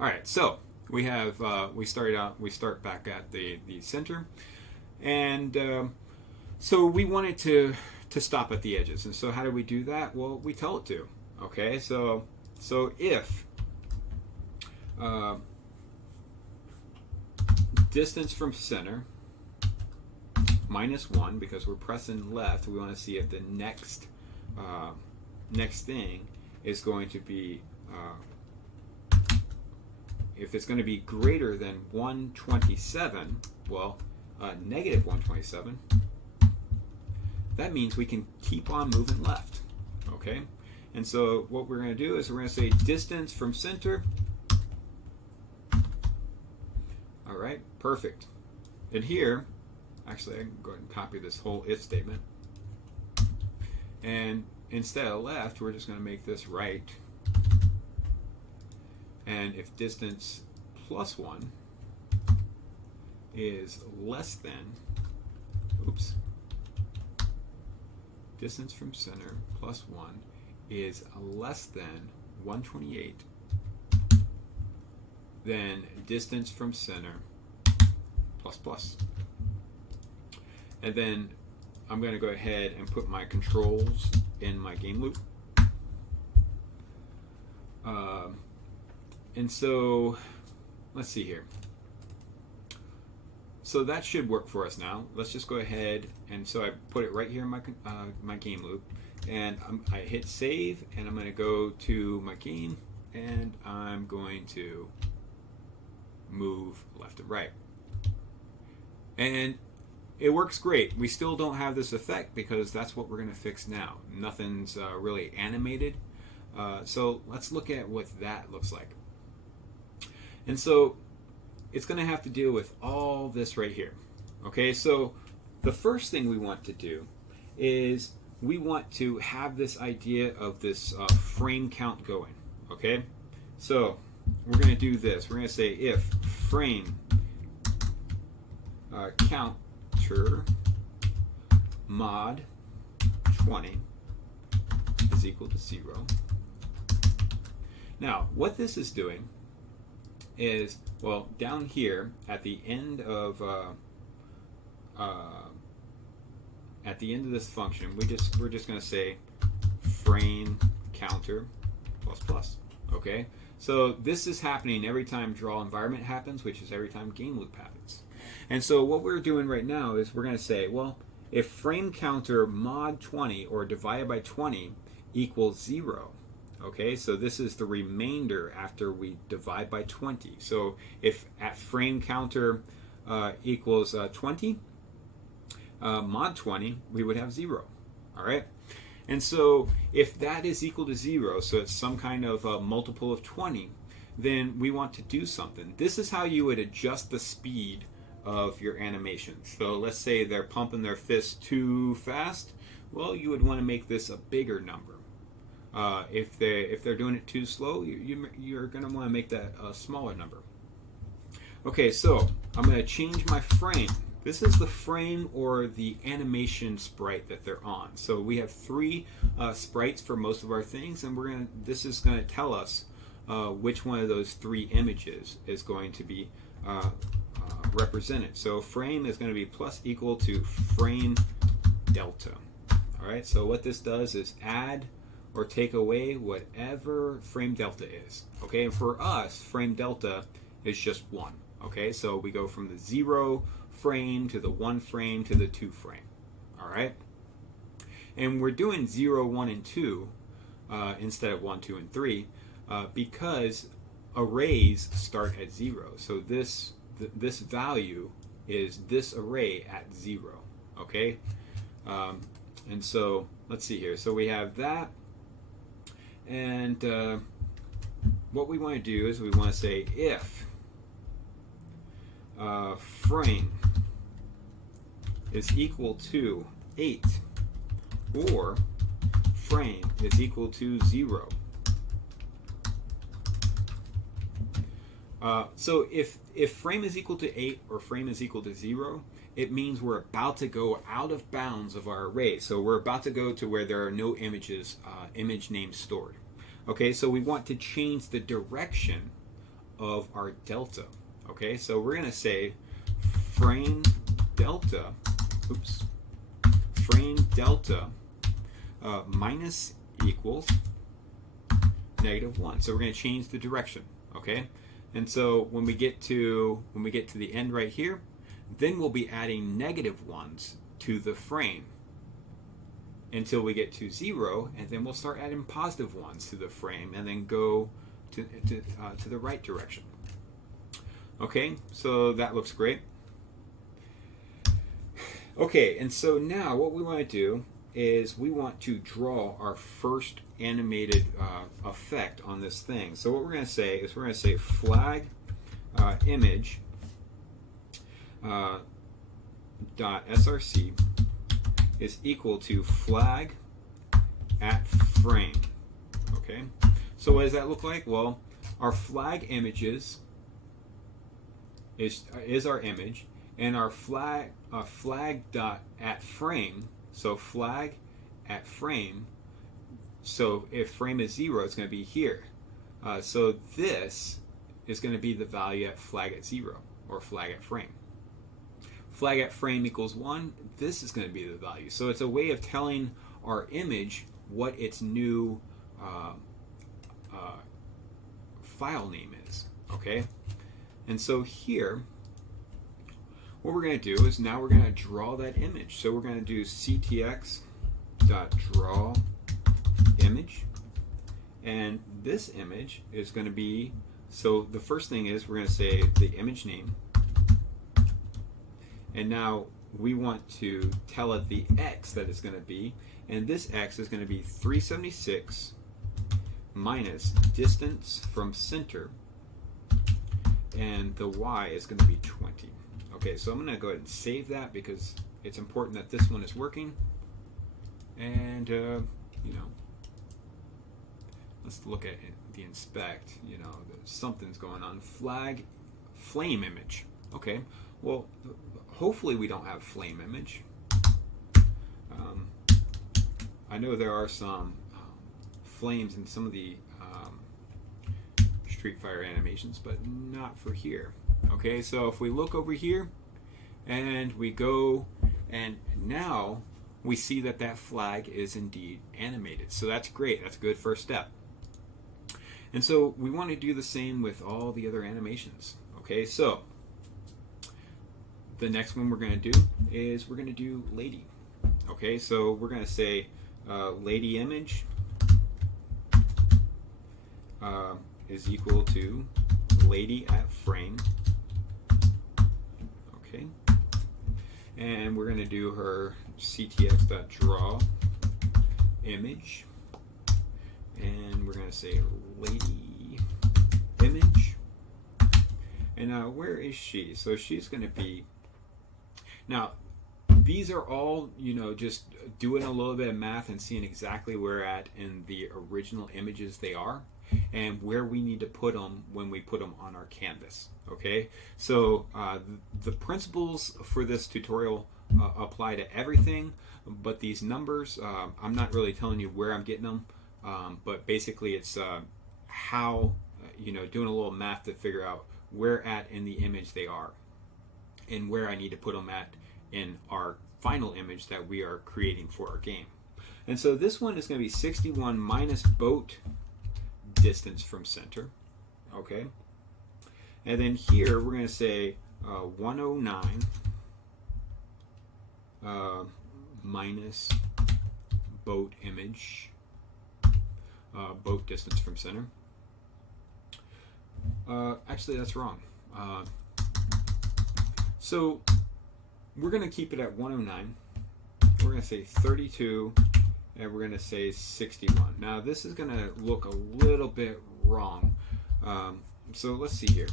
All right, so we have we start back at the center, and so we wanted to stop at the edges. And so how do we do that? Well, we tell it to. Okay, so if distance from center -1, because we're pressing left, we want to see if the next thing is going to be if it's going to be greater than 127, well, negative 127, that means we can keep on moving left. Okay, and so what we're going to do is we're going to say distance from center. All right, perfect. And here, actually, I can go ahead and copy this whole if statement. And instead of left, we're just going to make this right. And if distance plus 1 is less than, oops, distance from center plus 1 is less than 128, then distance from center plus plus. And then I'm going to go ahead and put my controls in my game loop. And so let's see here. So that should work for us now. Let's just go ahead, and so I put it right here in my my game loop, and I hit save, and I'm going to go to my game, and I'm going to move left and right. And it works great. We still don't have this effect because that's what we're going to fix now. Nothing's really animated. So let's look at what that looks like. And so it's going to have to deal with all this right here. Okay, so the first thing we want to do is we want to have this idea of this frame count going. Okay, so we're going to do this. We're going to say if frame counter mod 20 is equal to 0. Now, what this is doing is, well, down here at the end of this function, we're just going to say frame counter plus plus. Okay, so this is happening every time draw environment happens, which is every time game loop happens. And so what we're doing right now is we're going to say, well, if frame counter mod 20 or divided by 20 equals 0. Okay, so this is the remainder after we divide by 20. So if at frame counter equals 20, mod 20, we would have 0. All right, and so if that is equal to 0, so it's some kind of multiple of 20, then we want to do something. This is how you would adjust the speed of your animations. So let's say they're pumping their fist too fast. Well, you would want to make this a bigger number. If they're doing it too slow, you're going to want to make that a smaller number. Okay, so I'm going to change my frame. This is the frame or the animation sprite that they're on. So we have 3 sprites for most of our things, and this is going to tell us which one of those 3 images is going to be represented. So frame is going to be plus equal to frame delta. All right, so what this does is add or take away whatever frame delta is. Okay, and for us, frame delta is just 1. Okay, so we go from the 0 frame to the 1 frame to the 2 frame. All right, and we're doing 0, 1, and 2 instead of 1, 2, and 3 because arrays start at 0. So this value is this array at 0. Okay, and so let's see here. So we have that. And what we want to do is we want to say if frame is equal to 8 or frame is equal to 0. So if frame is equal to 8 or frame is equal to 0, it means we're about to go out of bounds of our array. So we're about to go to where there are no images, image names stored. Okay, so we want to change the direction of our delta. Okay, so we're going to say frame delta, frame delta minus equals -1. So we're going to change the direction. Okay, and so when we get to the end right here, then we'll be adding -1s to the frame until we get to 0, and then we'll start adding +1s to the frame, and then go to the right direction. Okay, so that looks great. Okay, and so now what we want to do is we want to draw our first animated effect on this thing. So what we're going to say is we're going to say flag image dot src is equal to flag at frame. Okay, so what does that look like? Well, our flag images is our image, and our flag dot at frame. So flag at frame. So if frame is 0, it's going to be here. So this is going to be the value at flag at 0 or flag at frame. Flag at frame equals 1. This is going to be the value. So it's a way of telling our image what its new file name is. Okay, and so here, what we're going to do is now we're going to draw that image. So we're going to do ctx.draw image, and this image is going to be, so the first thing is we're going to say the image name, and now we want to tell it the x that it's going to be, and this x is going to be 376 minus distance from center, and the y is going to be 20. Okay, so I'm going to go ahead and save that because it's important that this one is working. And let's look at the inspect. Something's going on. Flame image. Okay, well, hopefully we don't have flame image. I know there are some flames in some of the Street Fighter animations, but not for here. Okay, so if we look over here and we go, and now we see that that flag is indeed animated. So that's great. That's a good first step. And so we want to do the same with all the other animations. Okay, so the next one we're going to do is we're going to do lady. Okay, so we're going to say lady image is equal to lady at frame. Okay, and we're going to do her ctx.draw image, and we're going to say lady image. And now where is she? So she's going to be, now these are all, just doing a little bit of math and seeing exactly where at in the original images they are, and where we need to put them when we put them on our canvas. Okay, so the principles for this tutorial apply to everything, but these numbers, I'm not really telling you where I'm getting them, but basically it's how, doing a little math to figure out where at in the image they are and where I need to put them at in our final image that we are creating for our game. And so this one is going to be 61 minus boat distance from center. Okay, and then here we're going to say 109 minus boat image, boat distance from center. Actually, that's wrong. So we're going to keep it at 109. We're going to say 32, and we're going to say 61. Now this is going to look a little bit wrong. So let's see here.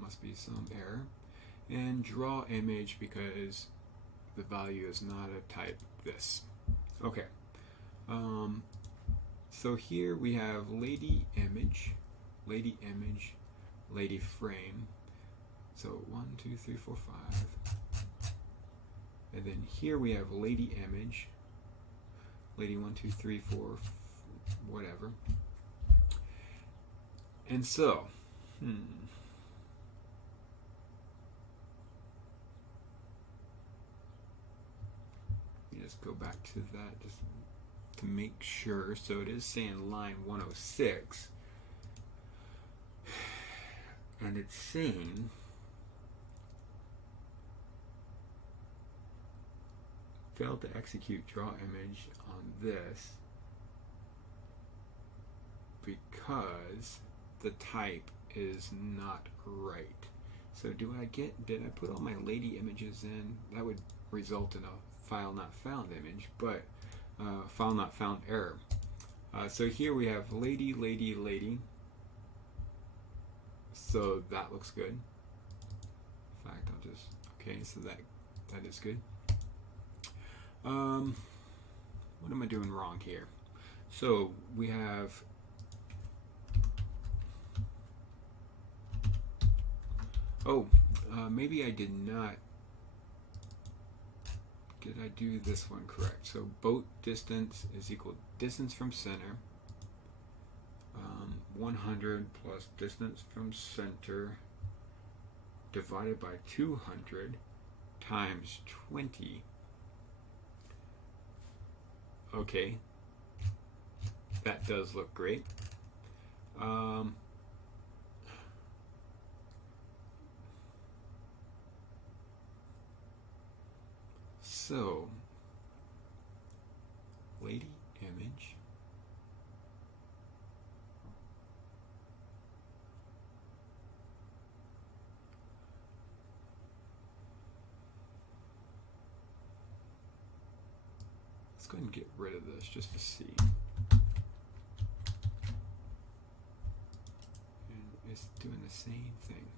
Must be some error. And draw image, because the value is not a type this. Okay. So here we have lady image, lady frame. So 1, 2, 3, 4, 5. And then here we have lady image, lady 1, 2, 3, 4, whatever. And so, you just go back to that just to make sure. So it is saying line 106, and it's saying failed to execute draw image on this because the type is not right. So did I put all my lady images in? That would result in a file not found image, but file not found error. So here we have lady. So that looks good. In fact, I'll just, okay, so that is good. What am I doing wrong here? So we have maybe I did not. Did I do this one correct? So boat distance is equal distance from center. 100 plus distance from center divided by 200 times 20. Okay, that does look great. So, lady image. Let's go ahead and get rid of this just to see. And it's doing the same thing.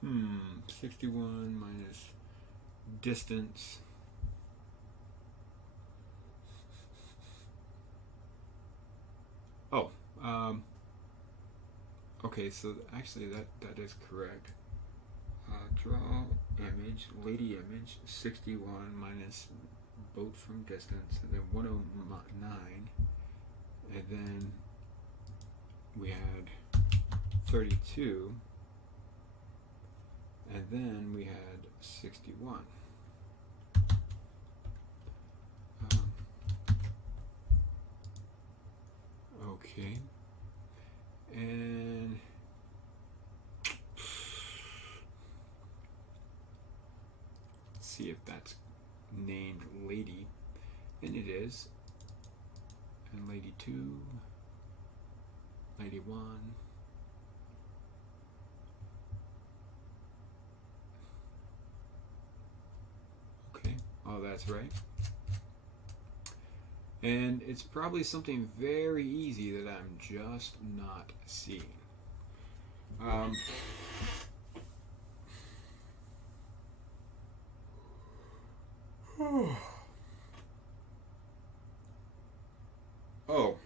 Hmm, 61 minus distance. Oh, okay, so actually that is correct. Draw image, lady image, 61 minus boat from distance, and then 109, and then we had 32, and then we had 61. Okay, and let's see if that's named lady, and it is, and lady 2, lady 1, okay, oh that's right. And it's probably something very easy that I'm just not seeing. Oh,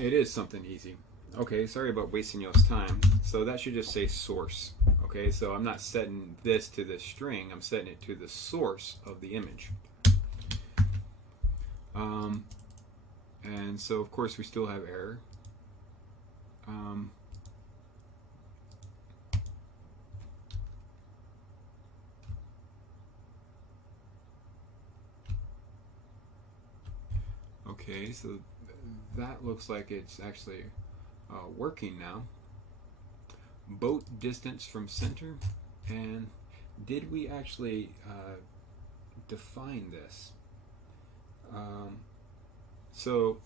it is something easy. Okay, sorry about wasting y'all's time. So that should just say source. Okay, so I'm not setting this to the string, I'm setting it to the source of the image. And so, of course, we still have error. Okay, so that looks like it's actually working now. Boat distance from center. And did we actually define this? So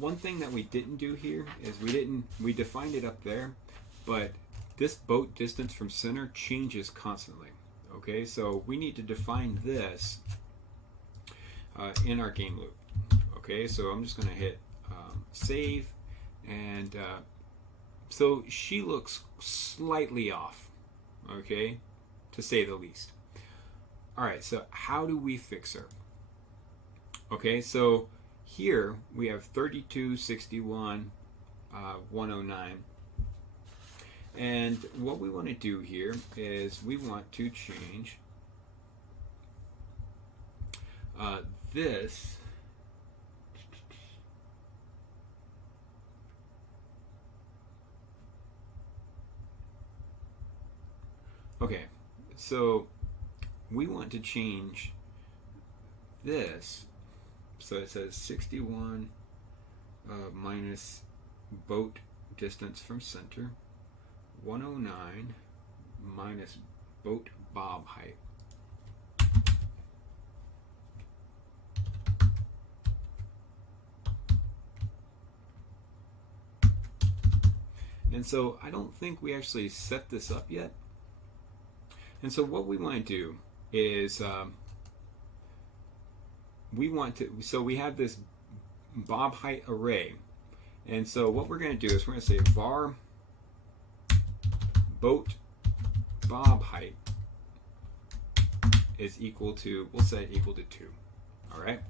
one thing that we didn't do here is we defined it up there, but this boat distance from center changes constantly. Okay, so we need to define this in our game loop. Okay, so I'm just going to hit save, and so she looks slightly off, okay, to say the least. Alright, so how do we fix her? Okay, so here we have 32, 61, 109. And what we want to do here is we want to change this okay, so we want to change this. So it says 61 minus boat distance from center, 109 minus boat bob height. And so I don't think we actually set this up yet. And so what we want to do is we want to, so we have this bob height array. And so what we're going to do is we're going to say var boat bob height is equal to, we'll say equal to 2. All right.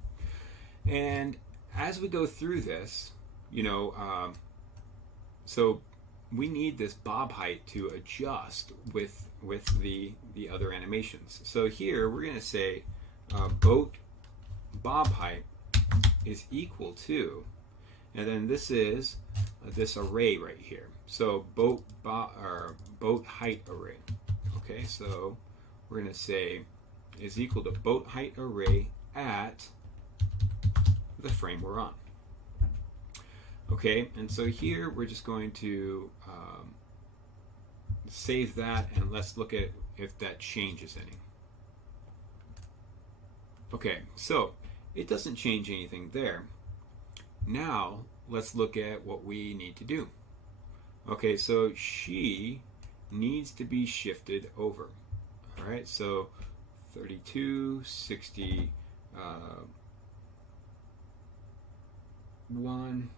And as we go through this, so we need this bob height to adjust with the other animations. So here we're going to say boat bob height is equal to, and then this is this array right here. So boat height array. Okay, so we're going to say is equal to boat height array at the frame we're on. Okay, and so here we're just going to save that, and let's look at if that changes any. Okay, so it doesn't change anything there. Now let's look at what we need to do. Okay, so she needs to be shifted over. All right, so 32, 60, 1.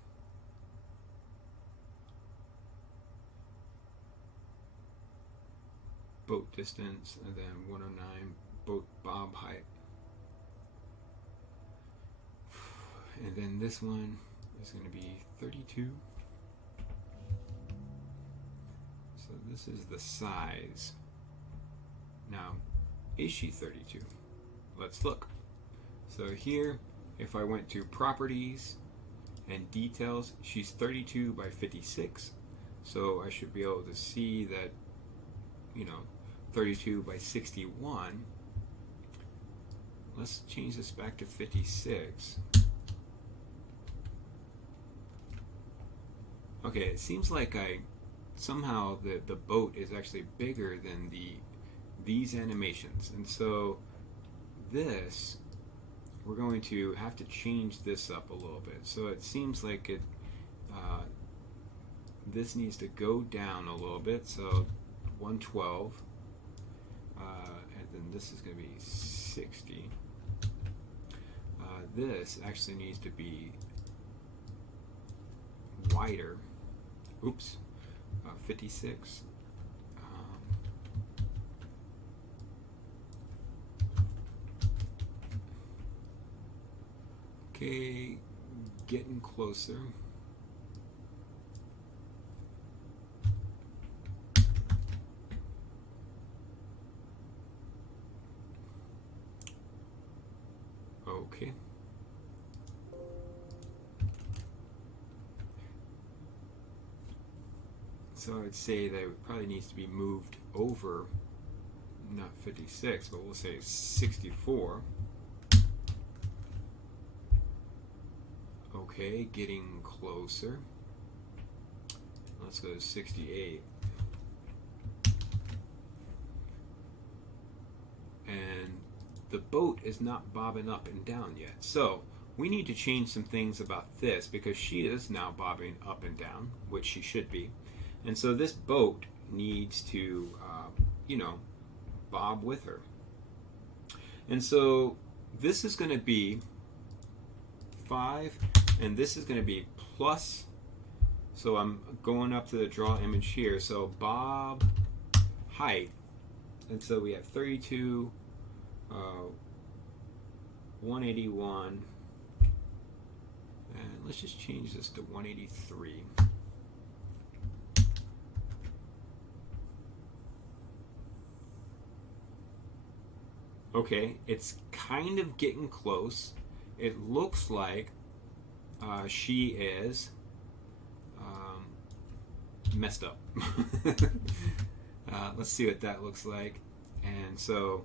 Boat distance, and then 109 boat bob height. And then this one is going to be 32. So this is the size. Now, is she 32? Let's look. So here, if I went to properties and details, she's 32 by 56. So I should be able to see that, 32 by 61. Let's change this back to 56. Okay, it seems like somehow the boat is actually bigger than these animations, and so this, we're going to have to change this up a little bit. So it seems like this needs to go down a little bit. So 112, and then this is going to be 60. This actually needs to be wider. Oops, 56. Okay, getting closer. Okay. So I'd say that it probably needs to be moved over, not 56, but we'll say 64. Okay, getting closer. Let's go to 68. And the boat is not bobbing up and down yet. So we need to change some things about this, because she is now bobbing up and down, which she should be. And so this boat needs to, bob with her. And so this is going to be 5, and this is going to be plus. So I'm going up to the draw image here. So bob height, and so we have 32, 181, and let's just change this to 183. Okay, it's kind of getting close. It looks like she is messed up. Let's see what that looks like. And so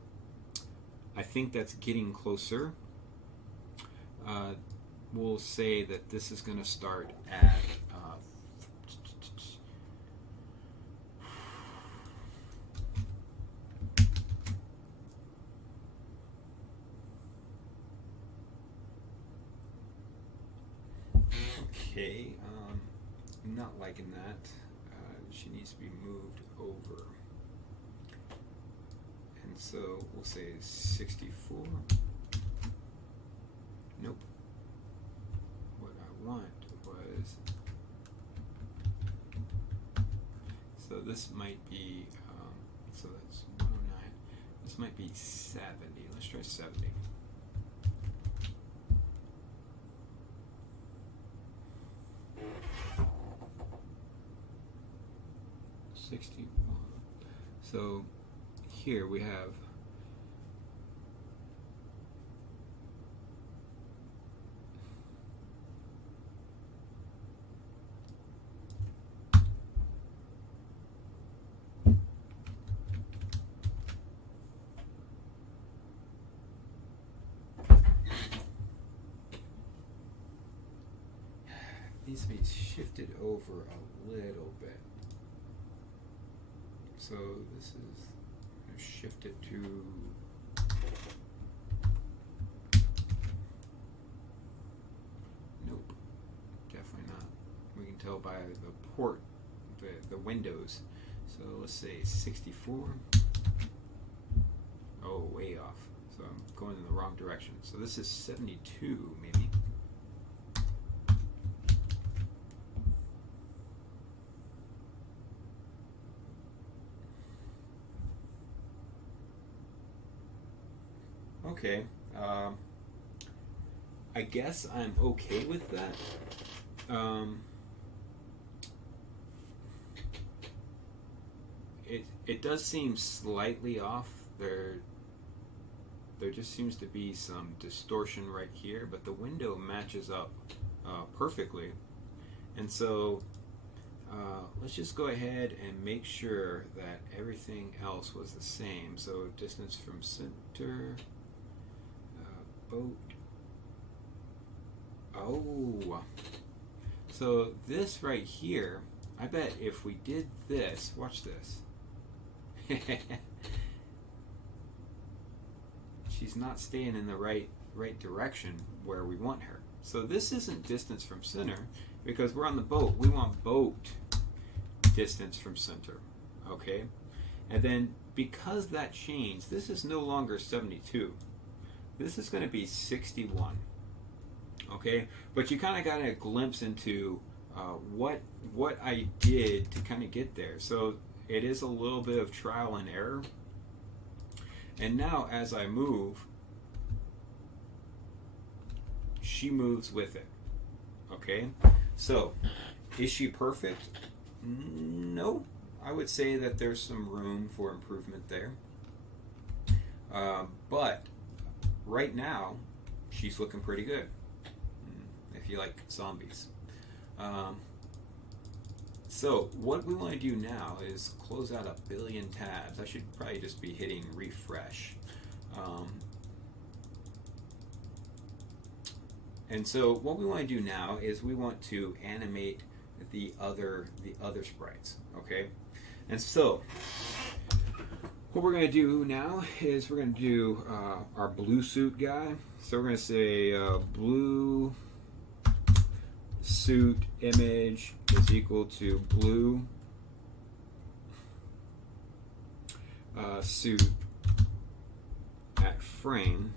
I think that's getting closer. We'll say that this is going to start at okay, I'm not liking that. She needs to be moved over. And so we'll say 64. Nope. What want was, so this might be, so that's 109. This might be 70. Let's try 70. So here we have needs to be shifted over a little bit. So this is shifted to nope, definitely not. We can tell by the port, the windows. So let's say 64. Oh, way off. So I'm going in the wrong direction. So this is 72 maybe. Okay, I guess I'm okay with that. It does seem slightly off. There just seems to be some distortion right here, but the window matches up perfectly. And so let's just go ahead and make sure that everything else was the same. So distance from center. Boat. Oh, so this right here, I bet if we did this, watch this. She's not staying in the right direction where we want her. So this isn't distance from center because we're on the boat. We want boat distance from center, okay? And then because that changed, this is no longer 72. This is going to be 61, okay? But you kind of got a glimpse into what I did to kind of get there. So it is a little bit of trial and error. And now as I move, she moves with it, okay? So is she perfect? No. I would say that there's some room for improvement there. But right now, she's looking pretty good, if you like zombies. So what we want to do now is close out 1 billion tabs. I should probably just be hitting refresh. And so what we want to do now is we want to animate the other sprites, okay? And so what we're going to do now is we're going to do our blue suit guy. So we're going to say blue suit image is equal to blue suit at frame.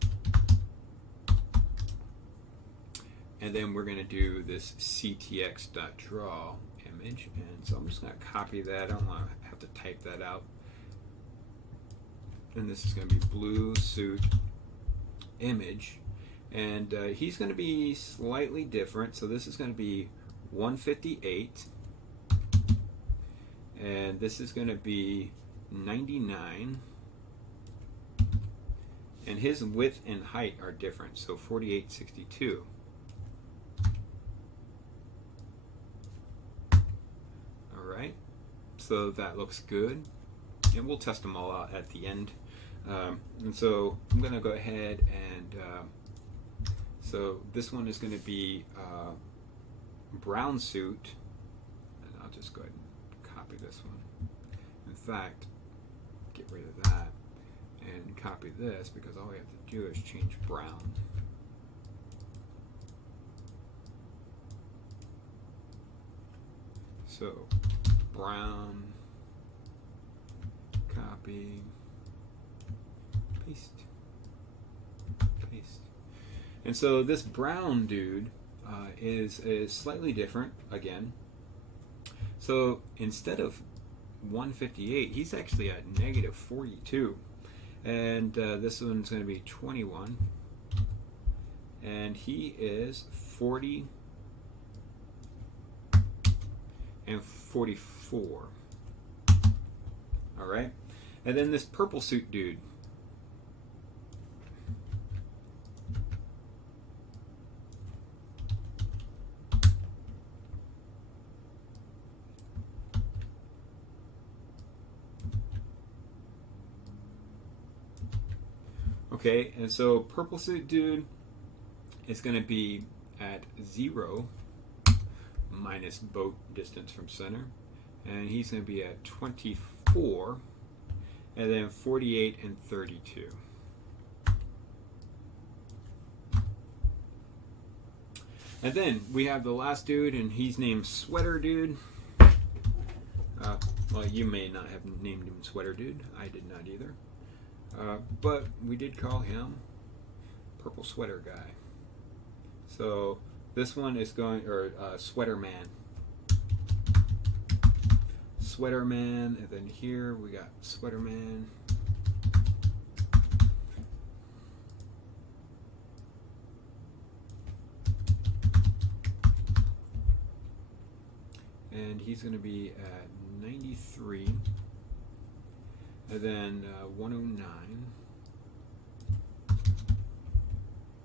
And then we're going to do this ctx.draw image. And so I'm just going to copy that. I don't want to have to type that out. And this is going to be blue suit image, and he's going to be slightly different. So this is going to be 158, and this is going to be 99, and his width and height are different. So 48, 62. All right, so that looks good. And we'll test them all out at the end. And so I'm going to go ahead and so this one is going to be brown suit, and I'll just go ahead and copy this one. In fact, get rid of that and copy this, because all we have to do is change brown. So brown, copy, paste, paste. And so this brown dude, is slightly different again. So instead of 158, he's actually at negative 42. And this one's going to be 21. And he is 40 and 44. All right. And then this purple suit dude. Okay, and so purple suit dude is going to be at 0 minus boat distance from center, and he's going to be at 24, and then 48 and 32. And then we have the last dude, and he's named Sweater Dude. Well, you may not have named him Sweater Dude. I did not either. But we did call him Purple Sweater Guy. So this one is going, or Sweater Man. Sweater Man, and then here we got Sweater Man. And he's going to be at 93. And then 109,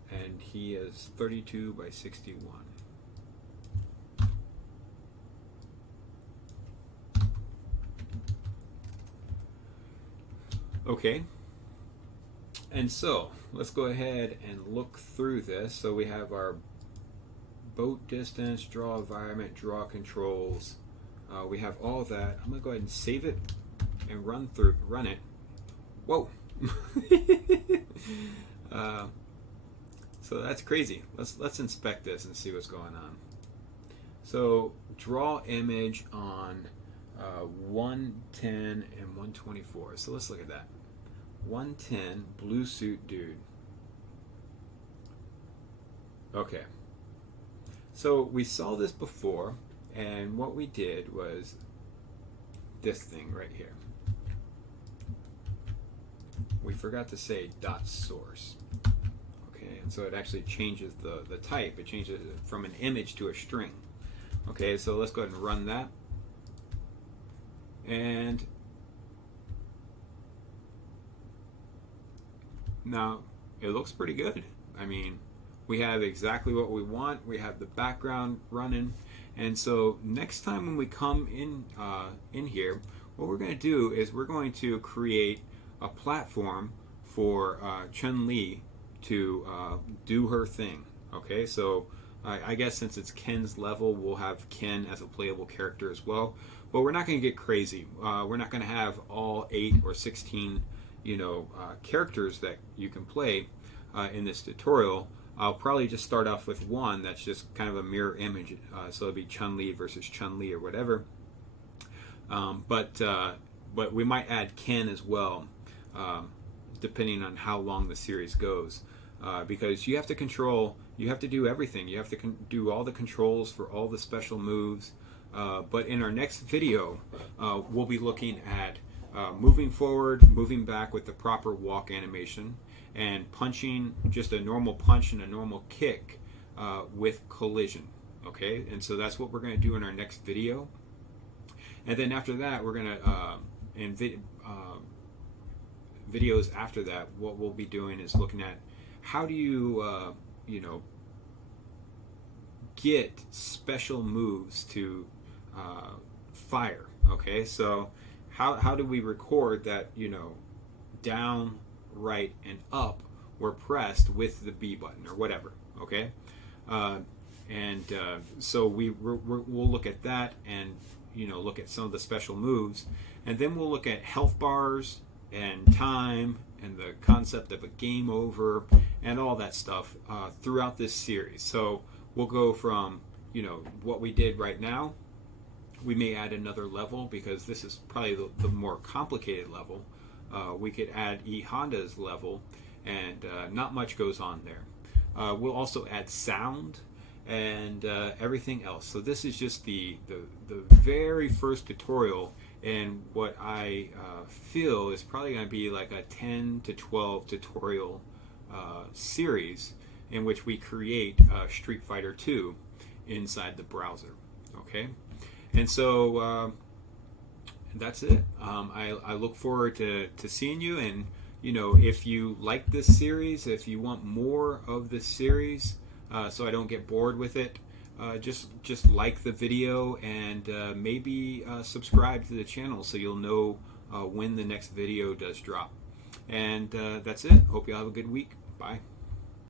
and he is 32 by 61. Okay, and so let's go ahead and look through this. So we have our boat distance, draw environment, draw controls. We have all of that. I'm going to go ahead and save it and run it. Whoa. So that's crazy. Let's inspect this and see what's going on. So draw image on 110 and 124. So let's look at that. 110 blue suit dude. Okay. So we saw this before, and what we did was this thing right here. We forgot to say dot source. Okay, and so it actually changes the type. It changes it from an image to a string. Okay, so let's go ahead and run that. And now it looks pretty good. I mean, we have exactly what we want. We have the background running. And so next time when we come in here, what we're going to do is we're going to create a platform for Chun-Li to do her thing. Okay, so I guess since it's Ken's level, we'll have Ken as a playable character as well. But we're not going to get crazy. We're not going to have all 8 or 16, characters that you can play in this tutorial. I'll probably just start off with one that's just kind of a mirror image. So it'll be Chun-Li versus Chun-Li or whatever. But we might add Ken as well, depending on how long the series goes. Because you have to control, you have to do everything. You have to do all the controls for all the special moves. But in our next video, we'll be looking at moving forward, moving back with the proper walk animation, and punching just a normal punch and a normal kick with collision. Okay, and so that's what we're going to do in our next video. And then after that, we're going to, videos after that, what we'll be doing is looking at how do you, get special moves to fire. Okay, so how do we record that, down, right, and up were pressed with the B button or whatever. Okay, so we'll look at that and look at some of the special moves, and then we'll look at health bars and time and the concept of a game over and all that stuff throughout this series. So we'll go from what we did right now. We may add another level because this is probably the more complicated level. We could add E Honda's level, and not much goes on there. We'll also add sound, and everything else. So this is just the very first tutorial, and what I feel is probably going to be like a 10 to 12 tutorial series in which we create Street Fighter 2 inside the browser. Okay, and so that's it. I look forward to seeing you, and if you like this series, if you want more of this series, so I don't get bored with it, just like the video, and maybe subscribe to the channel so you'll know when the next video does drop. And that's it. Hope you all have a good week. Bye.